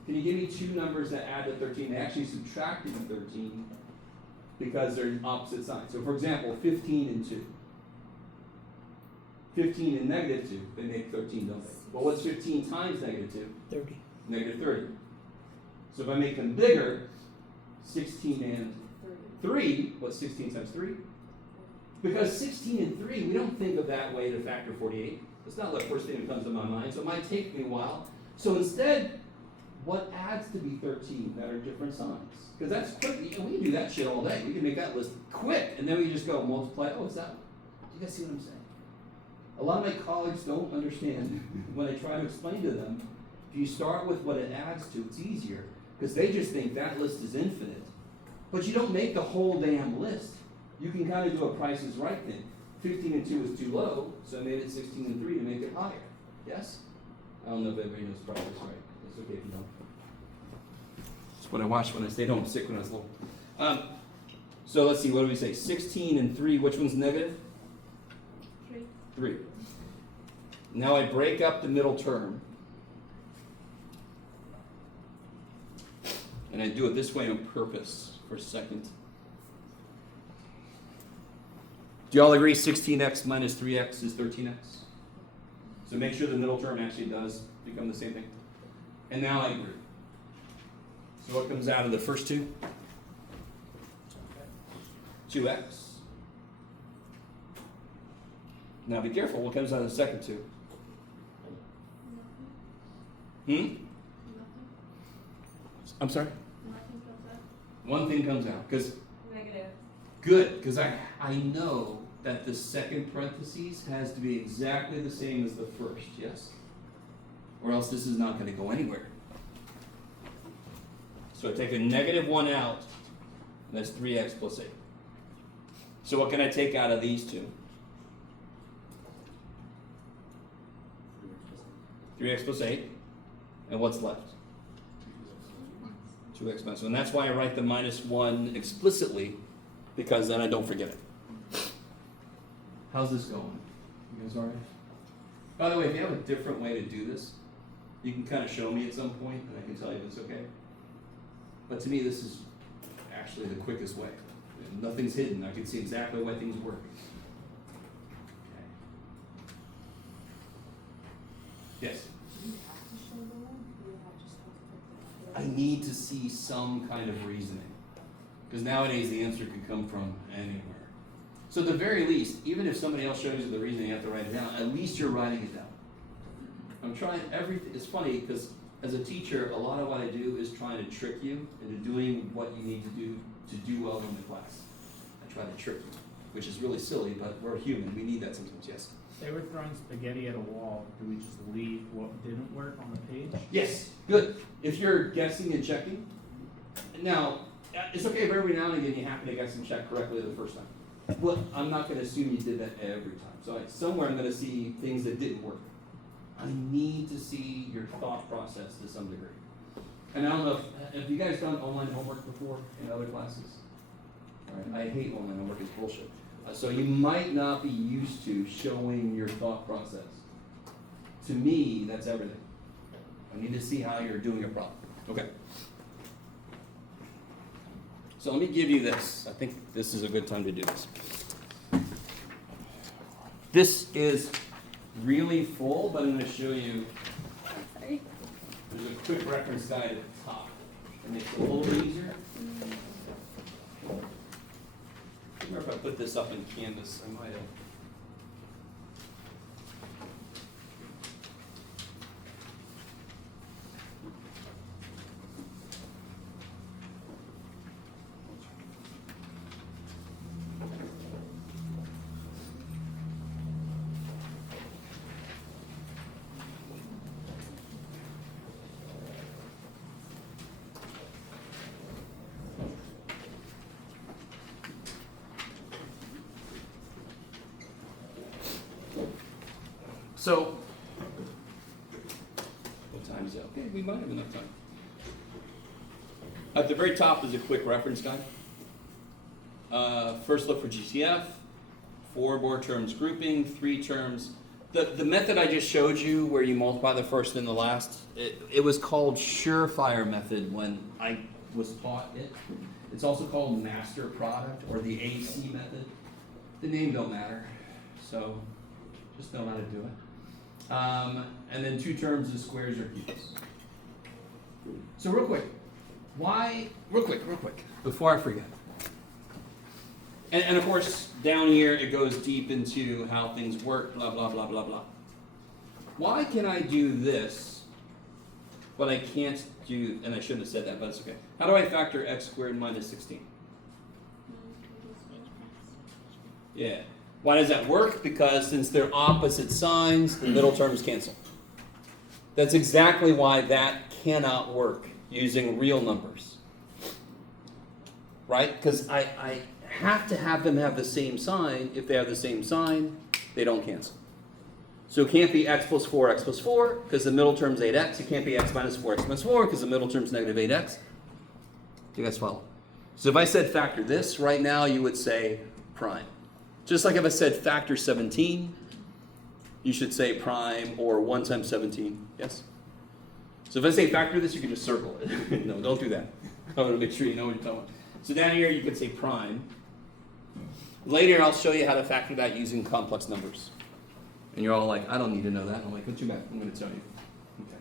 Can you give me 2 numbers that add to 13? They actually subtracted 13 because they're opposite signs. So for example, 15 and 2. 15 and negative 2, they make 13, don't they? Well, what's 15 times negative 2? 30. Negative 30. So if I make them bigger, 16 and 3, what's 16 times 3? Because 16 and 3, we don't think of that way to factor 48. It's not the first thing that comes to my mind, so it might take me a while. So instead, what adds to be 13 that are different signs? Because that's quick. We can do that shit all day. We can make that list quick, and then we just go multiply. Oh, it's that one. Do you guys see what I'm saying? A lot of my colleagues don't understand when I try to explain to them. If you start with what it adds to, it's easier. Because they just think that list is infinite. But you don't make the whole damn list. You can kind of do a Price is Right thing. 15 and 2 is too low, so I made it 16 and 3 to make it higher. Yes? I don't know if everybody knows Price is Right. It's okay if you don't. That's what I watched when I stayed home sick when I was little. So let's see, what do we say? 16 and 3, which one's negative? 3. Now I break up the middle term. And I do it this way on purpose for a second. Do y'all agree 16x minus 3x is 13x? So make sure the middle term actually does become the same thing. And now I agree. So what comes out of the first two? 2x. Now be careful, what comes out of the second two? I'm sorry? One thing comes out, because Negative. good, because I know that the second parentheses has to be exactly the same as the first, yes? Or else this is not going to go anywhere. So I take a negative 1 out, and that's 3x plus 8. So what can I take out of these two? 3x plus 8. And what's left? 2x minus 1. And that's why I write the minus 1 explicitly, because then I don't forget it. How's this going? You guys all right? By the way, if you have a different way to do this, you can kind of show me at some point, and I can tell you if it's okay. But to me, this is actually the quickest way. Nothing's hidden. I can see exactly why things work. Okay. Yes? Do you have to show the one? Do you have just have to put the I need to see some kind of reasoning. Because nowadays the answer can come from anywhere. So at the very least, even if somebody else shows you the reasoning, you have to write it down, at least you're writing it down. I'm trying everything. It's funny because as a teacher, a lot of what I do is trying to trick you into doing what you need to do well in the class. I try to trick you, which is really silly, but we're human. We need that sometimes, yes? They were throwing spaghetti at a wall. Do we just leave what didn't work on the page? Yes, good. If you're guessing and checking, now, it's okay if every now and again you happen to guess and check correctly the first time. Well, I'm not going to assume you did that every time. So somewhere I'm going to see things that didn't work. I need to see your thought process to some degree. And I don't know have you guys done online homework before in other classes? All right, I hate online homework, it's bullshit. So you might not be used to showing your thought process. To me, that's everything. I need to see how you're doing your problem. Okay. So let me give you this. I think this is a good time to do this. This is really full, but I'm going to show you. Sorry. There's a quick reference guide at the top. It makes it a little bit easier. Remember if I put this up in Canvas, I might have. So, what time is it? Okay, we might have enough time. At the very top is a quick reference guide. First look for GCF, 4 more terms grouping, 3 terms. The method I just showed you where you multiply the first and the last, it was called Surefire method when I was taught it. It's also called master product or the AC method. The name don't matter, so just know how to do it. And then 2 terms of squares or cubes. So real quick, real quick, before I forget. And of course, down here it goes deep into how things work, blah, blah, blah, blah, blah. Why can I do this, but I can't do, and I shouldn't have said that, but it's okay. How do I factor x squared minus 16? Yeah. Why does that work? Because since they're opposite signs, the middle terms cancel. That's exactly why that cannot work using real numbers. Right? Because I have to have them have the same sign. If they have the same sign, they don't cancel. So it can't be x plus 4, because the middle term's 8x. It can't be x minus 4, because the middle term's negative 8x. Do you guys follow? So if I said factor this right now, you would say prime. Just like if I said factor 17, you should say prime or 1 times 17. Yes? So if I say factor this, you can just circle it. No, don't do that. I want to make sure you know what you're talking about. So down here, you could say prime. Later, I'll show you how to factor that using complex numbers. And you're all like, I don't need to know that. I'm like, well, too bad. I'm going to tell you. Okay.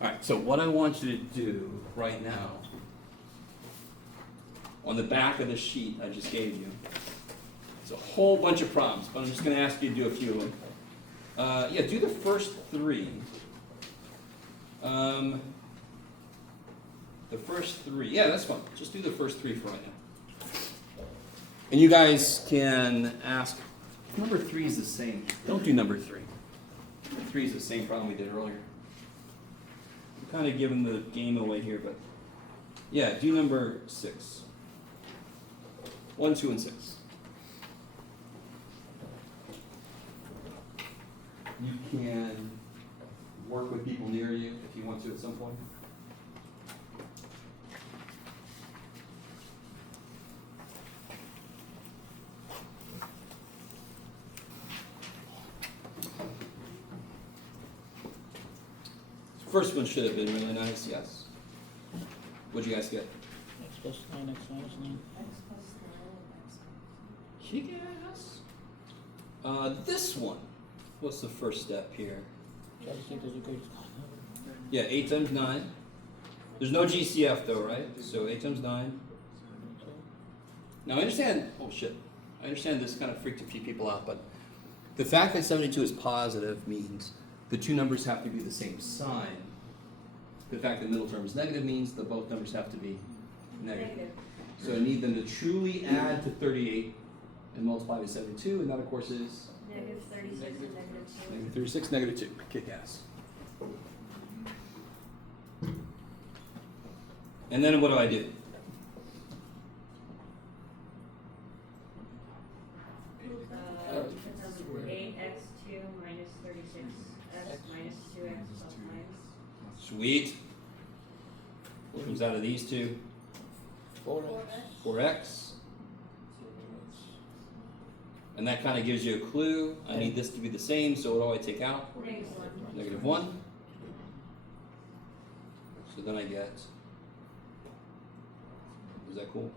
All right, so what I want you to do right now, on the back of the sheet I just gave you, it's a whole bunch of problems, but I'm just going to ask you to do a few of them. Yeah, do the first 3. The first 3. Yeah, that's fine. Just do the first 3 for right now. And you guys can ask, number 3 is the same. Don't do number 3. Number 3 is the same problem we did earlier. I'm kind of giving the game away here, but yeah, do number 6. 1, 2, and 6. You can work with people near you if you want to at some point. First one should have been really nice, yes. What'd you guys get? X plus 9, x minus 9. X plus 9, X minus Kick-ass. This one. What's the first step here? Try to think those are good. Yeah, 8 times 9. There's no GCF though, right? So 8 times 9. Now I understand, oh shit. I understand this kind of freaked a few people out, but the fact that 72 is positive means the 2 numbers have to be the same sign. The fact that middle term is negative means that both numbers have to be negative. So I need them to truly add to 38 and multiply by 72, and that of course is Negative 36 and negative 2. negative 36, negative 2. Kick ass. And then what do I do? It's 8x2 minus 36x minus 2x plus minus. Sweet. What comes out of these two? 4x. 4x. And that kind of gives you a clue. I need this to be the same, so what do I take out? Negative 1. -1. So then I get, is that cool?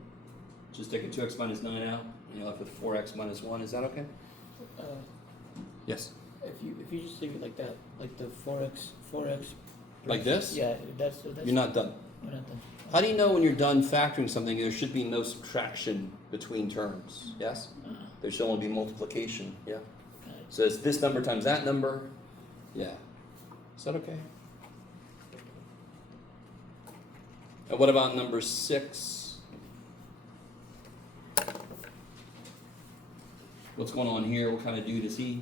Just take a 2x minus 9 out, and you're left with 4x minus 1. Is that okay? Yes. If you just leave it like that, like the 4x. Like this? Yeah, that's. You're not done. We're not done. How do you know when you're done factoring something, there should be no subtraction between terms? Yes? There should only be multiplication. Yeah. So it's this number times that number. Yeah. Is that okay? And what about number 6? What's going on here? What kind of dude is he?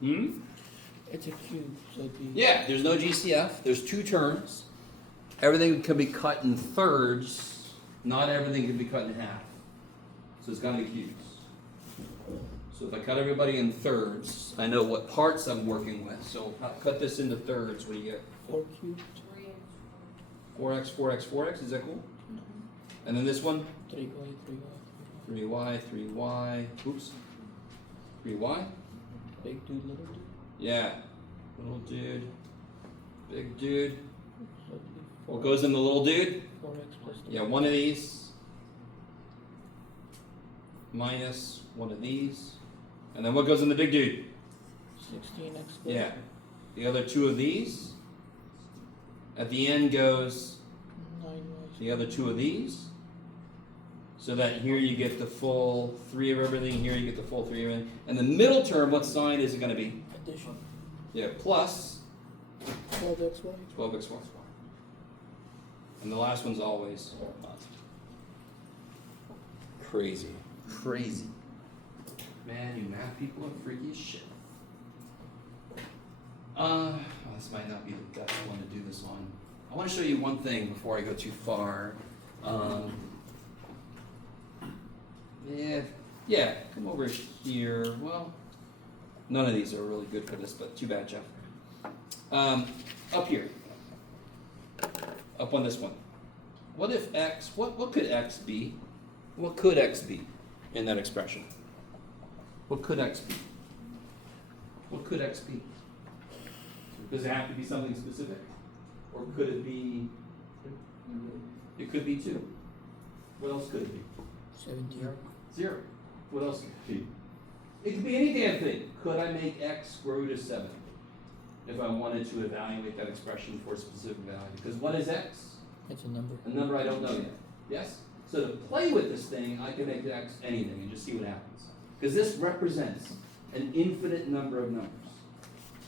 Hmm? It's a cube, so it'd be. Yeah, there's no GCF. There's 2 terms. Everything can be cut in thirds. Not everything can be cut in half. So it's got to be cubes. So if I cut everybody in thirds, I know what parts I'm working with. So I'll cut this into thirds. What do you get? 4 cubed. 4x, 4x, 4x. Is that cool? And then this one? 3y, 3y, 3y. 3y, 3y. Oops. 3y. Big dude, little dude. Yeah. Little dude. Big dude. So it'd be What goes in the little dude? 4x plus 3. Yeah, one of these minus one of these. And then what goes in the big dude? 16x squared. Yeah. The other 2 of these. At the end goes 9y. the other 2 of these. So that here you get the full 3 of everything, here you get the full 3 of everything. And the middle term, what sign is it going to be? Addition. Yeah, plus 12xy. 12x1. And the last one's always positive. Crazy. Crazy. Man, you math people are freaky as shit. This might not be the best one to do this on. I want to show you one thing before I go too far. Yeah, come over here. Well, none of these are really good for this, but too bad, Jeff. Up here. Up on this one. What if x, what could x be? What could x be in that expression? What could x be? What could x be? Does it have to be something specific? Or could it be, it could be 2. What else could it be? 17. 0. What else could it be? It could be any damn thing. Could I make x grow to 7? If I wanted to evaluate that expression for a specific value. Because what is x? It's a number. A number I don't know yet. Yes? So to play with this thing, I can make x anything and just see what happens. Because this represents an infinite number of numbers.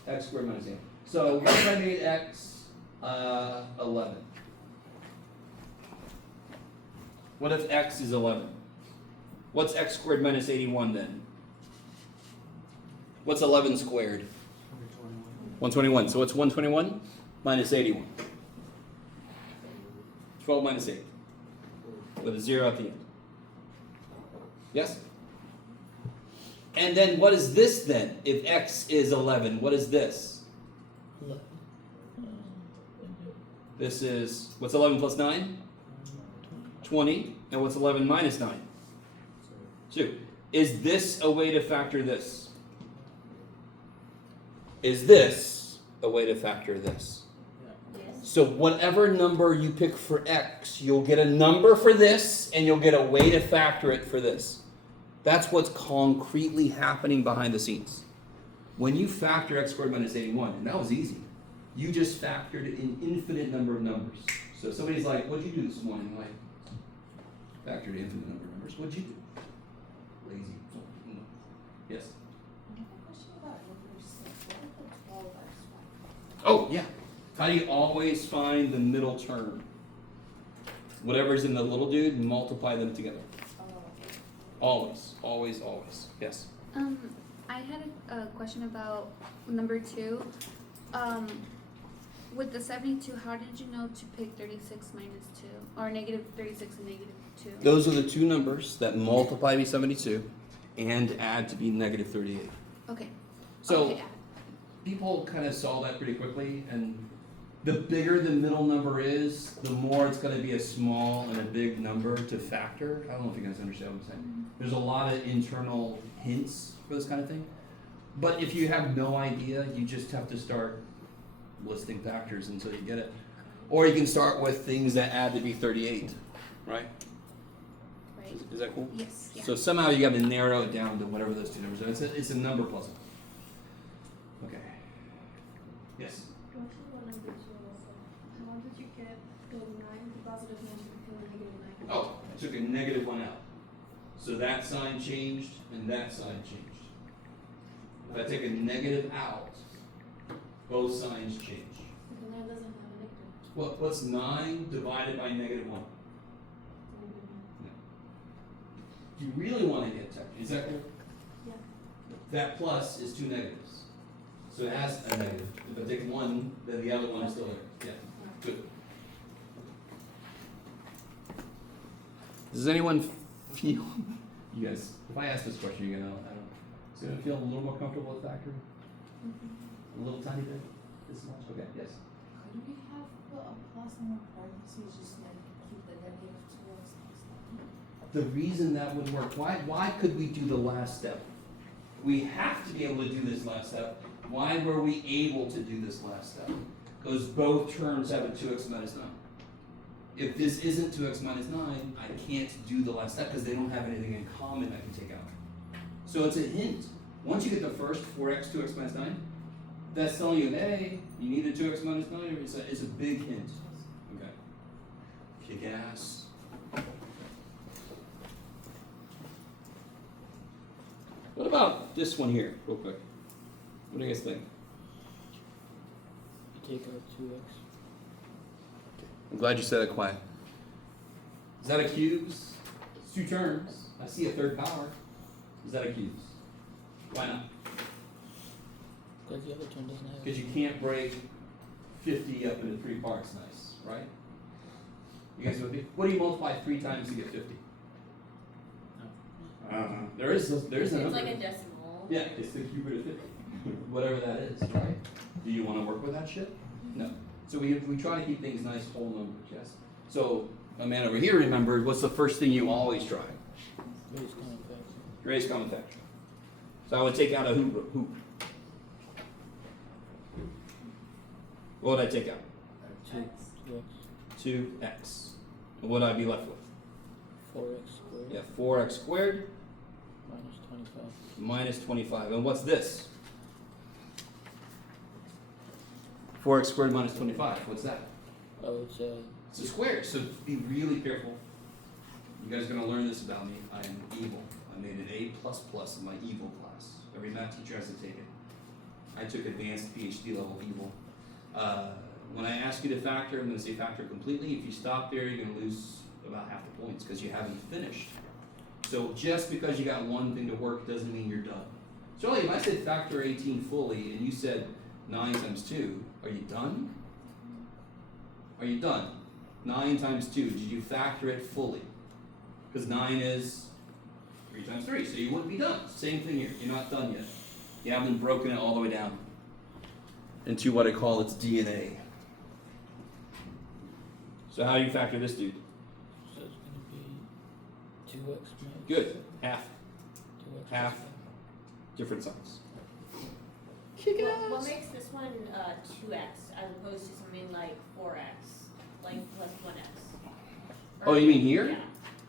X squared minus 8. So what if I made x 11? What if x is 11? What's x squared minus 81 then? What's 11 squared? 121. So what's 121 minus 81? 12 minus 8. With a 0 at the end. Yes? And then what is this then? If x is 11, what is this? 11. This is, what's 11 plus 9? 20. And what's 11 minus 9? 2. Is this a way to factor this? Is this a way to factor this? Yes. So whatever number you pick for x, you'll get a number for this, and you'll get a way to factor it for this. That's what's concretely happening behind the scenes. When you factor x squared minus 81, and that was easy, you just factored an infinite number of numbers. So somebody's like, what'd you do this morning? Like, factored an infinite number of numbers. What'd you do? Lazy. Yes? I have a question about number 6. What if the 12x1? Oh, yeah. How do you always find the middle term? Whatever's in the little dude, multiply them together. Always, always, always. Yes. I had a question about number 2. With the 72, how did you know to pick 36 minus 2? Or negative 36 and negative 2? Those are the 2 numbers that multiply to be 72 and add to be negative 38. Okay. So Okay. people kind of saw that pretty quickly, and the bigger the middle number is, the more it's going to be a small and a big number to factor. I don't know if you guys understand what I'm saying. There's a lot of internal hints for this kind of thing. But if you have no idea, you just have to start listing factors until you get it. Or you can start with things that add to be 38, right? Right. Is that cool? Yes. Yeah. So somehow you got to narrow it down to whatever those 2 numbers are. It's a number puzzle. Okay. Yes? Do I took a negative one out. So that sign changed and that sign changed. If I take a negative out, both signs change. The 9 doesn't have a negative. What's 9 divided by negative 1? You really want to get technical. Is that clear? Yeah. That plus is 2 negatives. So it has a negative. If I take 1, then the other one is still there. Yeah, good. Does anyone feel, you guys, if I ask this question, you're gonna, is anyone feel a little more comfortable with factoring? A little tiny bit? This much? Okay, yes. Could we have put a plus in our parentheses, just like keep the negative towards us? The reason that would work, why could we do the last step? We have to be able to do this last step. Why were we able to do this last step? Because both terms have a 2x minus 9. If this isn't 2x minus 9, I can't do the last step because they don't have anything in common I can take out. So it's a hint. Once you get the first 4x, 2x minus 9, that's telling you, hey, you need a 2x minus 9, or it's a big hint. Okay. Kick ass. What about this one here, real quick? What do you guys think? You take out 2x. I'm glad you said it quiet. Is that a cubes? It's 2 terms. I see a third power. Is that a cubes? Why not? Because the other term doesn't have. Because you can't break 50 up into 3 parts. Nice, right? You guys with me? What do you multiply 3 times to get 50? There is a It's number. like a decimal. Yeah, it's the cube root of 50. Whatever that is, right? Do you want to work with that shit? No. So we try to keep things nice, whole numbers, yes? So, a man over here remembered, what's the first thing you always try? Greatest common factor. Greatest common factor. So I would take out a hoop. What would I take out? 2x. 2x. And what would I be left with? 4x squared. Yeah, 4x squared Minus 25. minus 25. And what's this? 4x squared minus 25. What's that? Oh, it's It's a square, so be really careful. You guys are going to learn this about me. I am evil. I made an A++ in my evil class. Every math teacher has to take it. I took advanced PhD level evil. When I ask you to factor, I'm going to say factor completely. If you stop there, you're going to lose about half the points because you haven't finished. So just because you got one thing to work doesn't mean you're done. Charlie, if I said factor 18 fully and you said 9 times 2, are you done? Are you done? 9 times 2, did you factor it fully? Because 9 is 3 times 3, so you wouldn't be done. Same thing here, you're not done yet. You haven't broken it all the way down into what I call its DNA. So how do you factor this dude? So it's going to be 2x minus. Good, half, 2x. half. Different signs. What makes this one 2x as opposed to something like 4x, like plus 1x? Oh, you mean here? Yeah.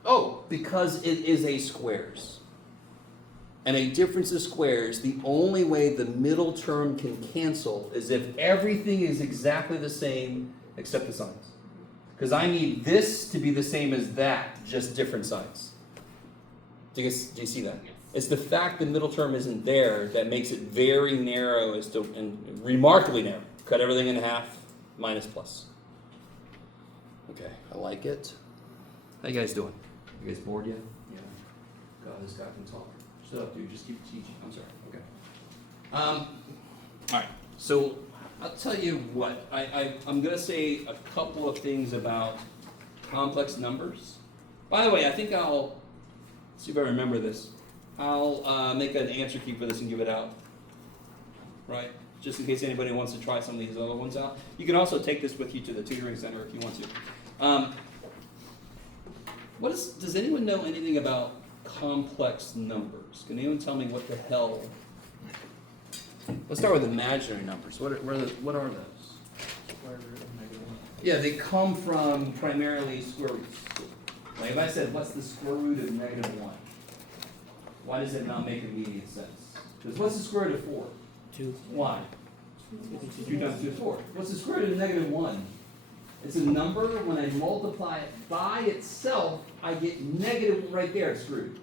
Oh, because it is a squares. And a difference of squares, the only way the middle term can cancel is if everything is exactly the same except the signs. Because I need this to be the same as that, just different signs. Do you see that? Yes. It's the fact the middle term isn't there that makes it very narrow as to, and remarkably narrow. Cut everything in half, minus plus. Okay, I like it. How you guys doing? You guys bored yet? Yeah. God, this guy can talk. Shut up, dude. Just keep teaching. I'm sorry. Okay. All right. So I'll tell you what. I'm gonna say a couple of things about complex numbers. By the way, I think I'll see if I remember this. I'll make an answer key for this and give it out. Right? Just in case anybody wants to try some of these other ones out. You can also take this with you to the tutoring center if you want to. Does anyone know anything about complex numbers? Can anyone tell me what the hell? Let's start with imaginary numbers. What are those? Square root of negative 1. Yeah, they come from primarily square roots. Like if I said, what's the square root of negative 1? Why does it not make immediate sense? Because what's the square root of 4? 2. Why? 2 times 2 is 4. What's the square root of negative 1? It's a number when I multiply it by itself I get negative right there, it's screwed.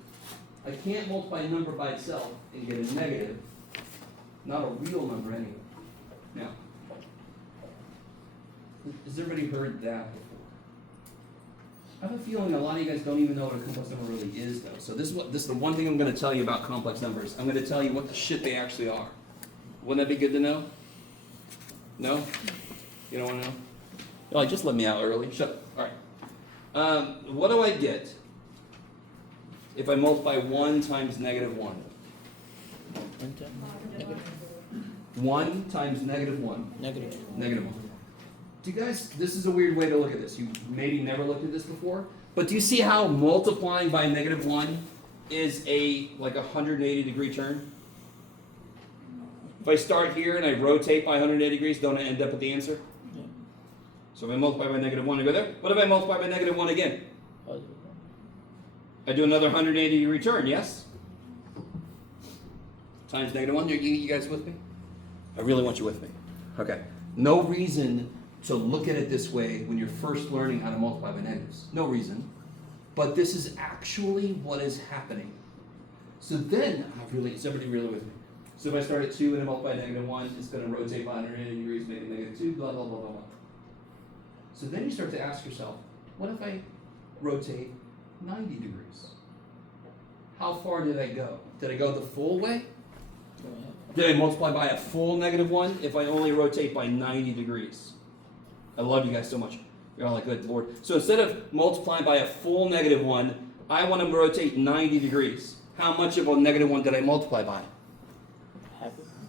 I can't multiply a number by itself and get a negative, not a real number anyway. Now, has everybody heard that before? I have a feeling a lot of you guys don't even know what a complex number really is, though. So this is the one thing I'm going to tell you about complex numbers. I'm going to tell you what the shit they actually are. Wouldn't that be good to know? No? You don't want to know? Oh, just let me out early. Shut up. All right. What do I get if I multiply 1 times negative 1? 1 times negative 1. Negative. Negative 1. Do you guys, this is a weird way to look at this. You maybe never looked at this before. But do you see how multiplying by negative 1 is like a 180-degree turn? If I start here and I rotate by 180 degrees, don't I end up at the answer? Yeah. So if I multiply by negative 1, I go there. What if I multiply by negative 1 again? Positive. I do another 180-degree turn, yes? Times negative 1. You guys with me? I really want you with me. Okay. No reason to look at it this way when you're first learning how to multiply by negatives. No reason. But this is actually what is happening. So then, is everybody really with me? So if I start at 2 and I multiply negative 1, it's going to rotate by 180 degrees, make it negative 2, blah, blah, blah, blah, blah. So then you start to ask yourself, what if I rotate 90 degrees? How far did I go? Did I go the full way? Did I multiply by a full negative 1 if I only rotate by 90 degrees? I love you guys so much. You're all like, good Lord. So instead of multiplying by a full negative 1, I want to rotate 90 degrees. How much of a negative 1 did I multiply by?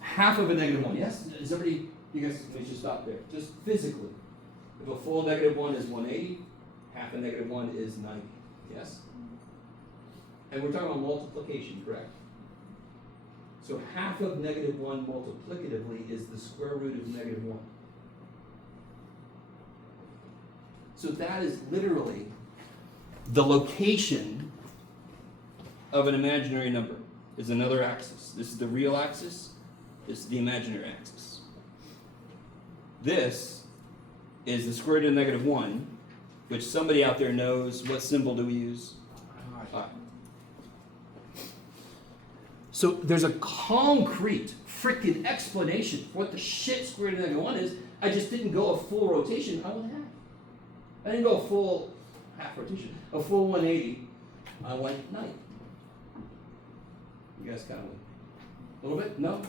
Half of a negative 1, yes? Is everybody, you guys, we should stop there. Just physically. If a full negative 1 is 180, half a negative 1 is 90, yes? And we're talking about multiplication, correct? So half of negative 1 multiplicatively is the square root of negative 1. So that is literally the location of an imaginary number. Is another axis. This is the real axis. This is the imaginary axis. This is the square root of negative 1, which somebody out there knows. What symbol do we use? Pi. So there's a concrete freaking explanation for what the shit square root of negative 1 is. I just didn't go a full rotation. I went half. I didn't go a full half rotation. A full 180. I went 90. You guys kind of went a little bit? No?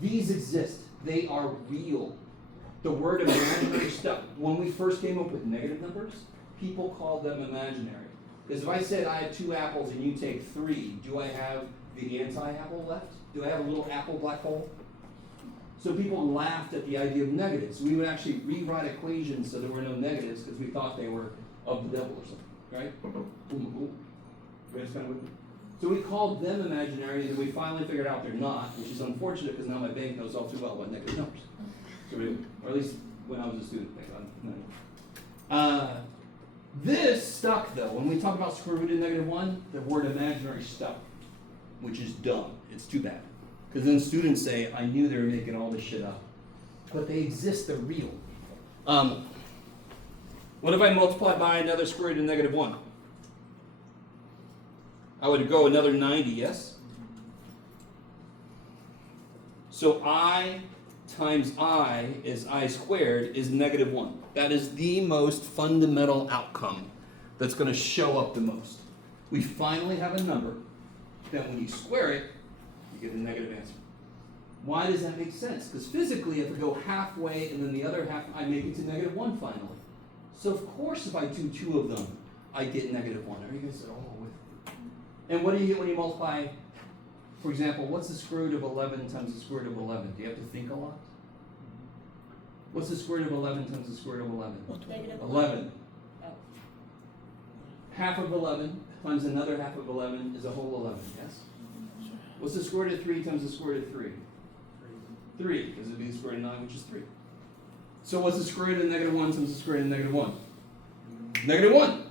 These exist. They are real. The word imaginary stuff. When we first came up with negative numbers, people called them imaginary. Because if I said I have 2 apples and you take 3, do I have the anti-apple left? Do I have a little apple black hole? So people laughed at the idea of negatives. We would actually rewrite equations so there were no negatives because we thought they were of the devil or something, right? Boom, boom. You guys kind of with me? So we called them imaginary, and we finally figured out they're not, which is unfortunate because now my bank knows all too well what negative numbers. So or at least when I was a student, thank God. This stuck though. When we talk about square root of negative 1, the word imaginary stuck, which is dumb. It's too bad. Because then students say, I knew they were making all this shit up. But they exist, they're real. What if I multiply by another square root of negative 1? I would go another 90, yes? So I times I is I squared is negative 1. That is the most fundamental outcome that's going to show up the most. We finally have a number that when you square it, you get a negative answer. Why does that make sense? Because physically, if I go halfway and then the other half, I make it to negative 1 finally. So of course, if I do 2 of them, I get negative 1. Are you guys all with me? And what do you get when you multiply? For example, what's the square root of 11 times the square root of 11? Do you have to think a lot? What's the square root of 11 times the square root of 11? Negative 11. Oh. Half of 11 times another half of 11 is a whole 11, yes? What's the square root of 3 times the square root of 3? 3, because it would be the square root of 9, which is 3. So what's the square root of negative 1 times the square root of negative 1? Negative 1.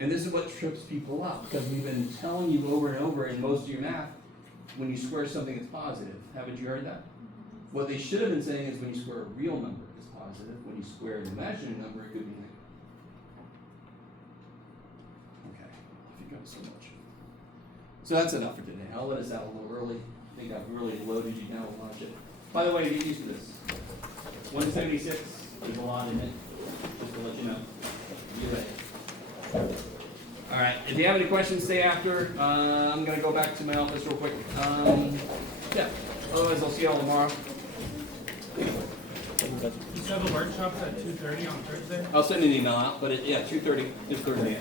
And this is what trips people up, because we've been telling you over and over in most of your math, when you square something, it's positive. Haven't you heard that? What they should have been saying is when you square a real number, it's positive. When you square an imaginary number, it could be negative. it so much. So that's enough for today. I'll let us out a little early. I think I've really loaded you down with logic. By the way, get used to this. 176, there's a lot in it, just to let you know. Be ready. All right, if you have any questions, stay after. I'm gonna go back to my office real quick. Yeah, otherwise I'll see y'all tomorrow. You said the workshop's at 2:30 on Thursday? I'll send an email out, but yeah, 2:30 is Thursday.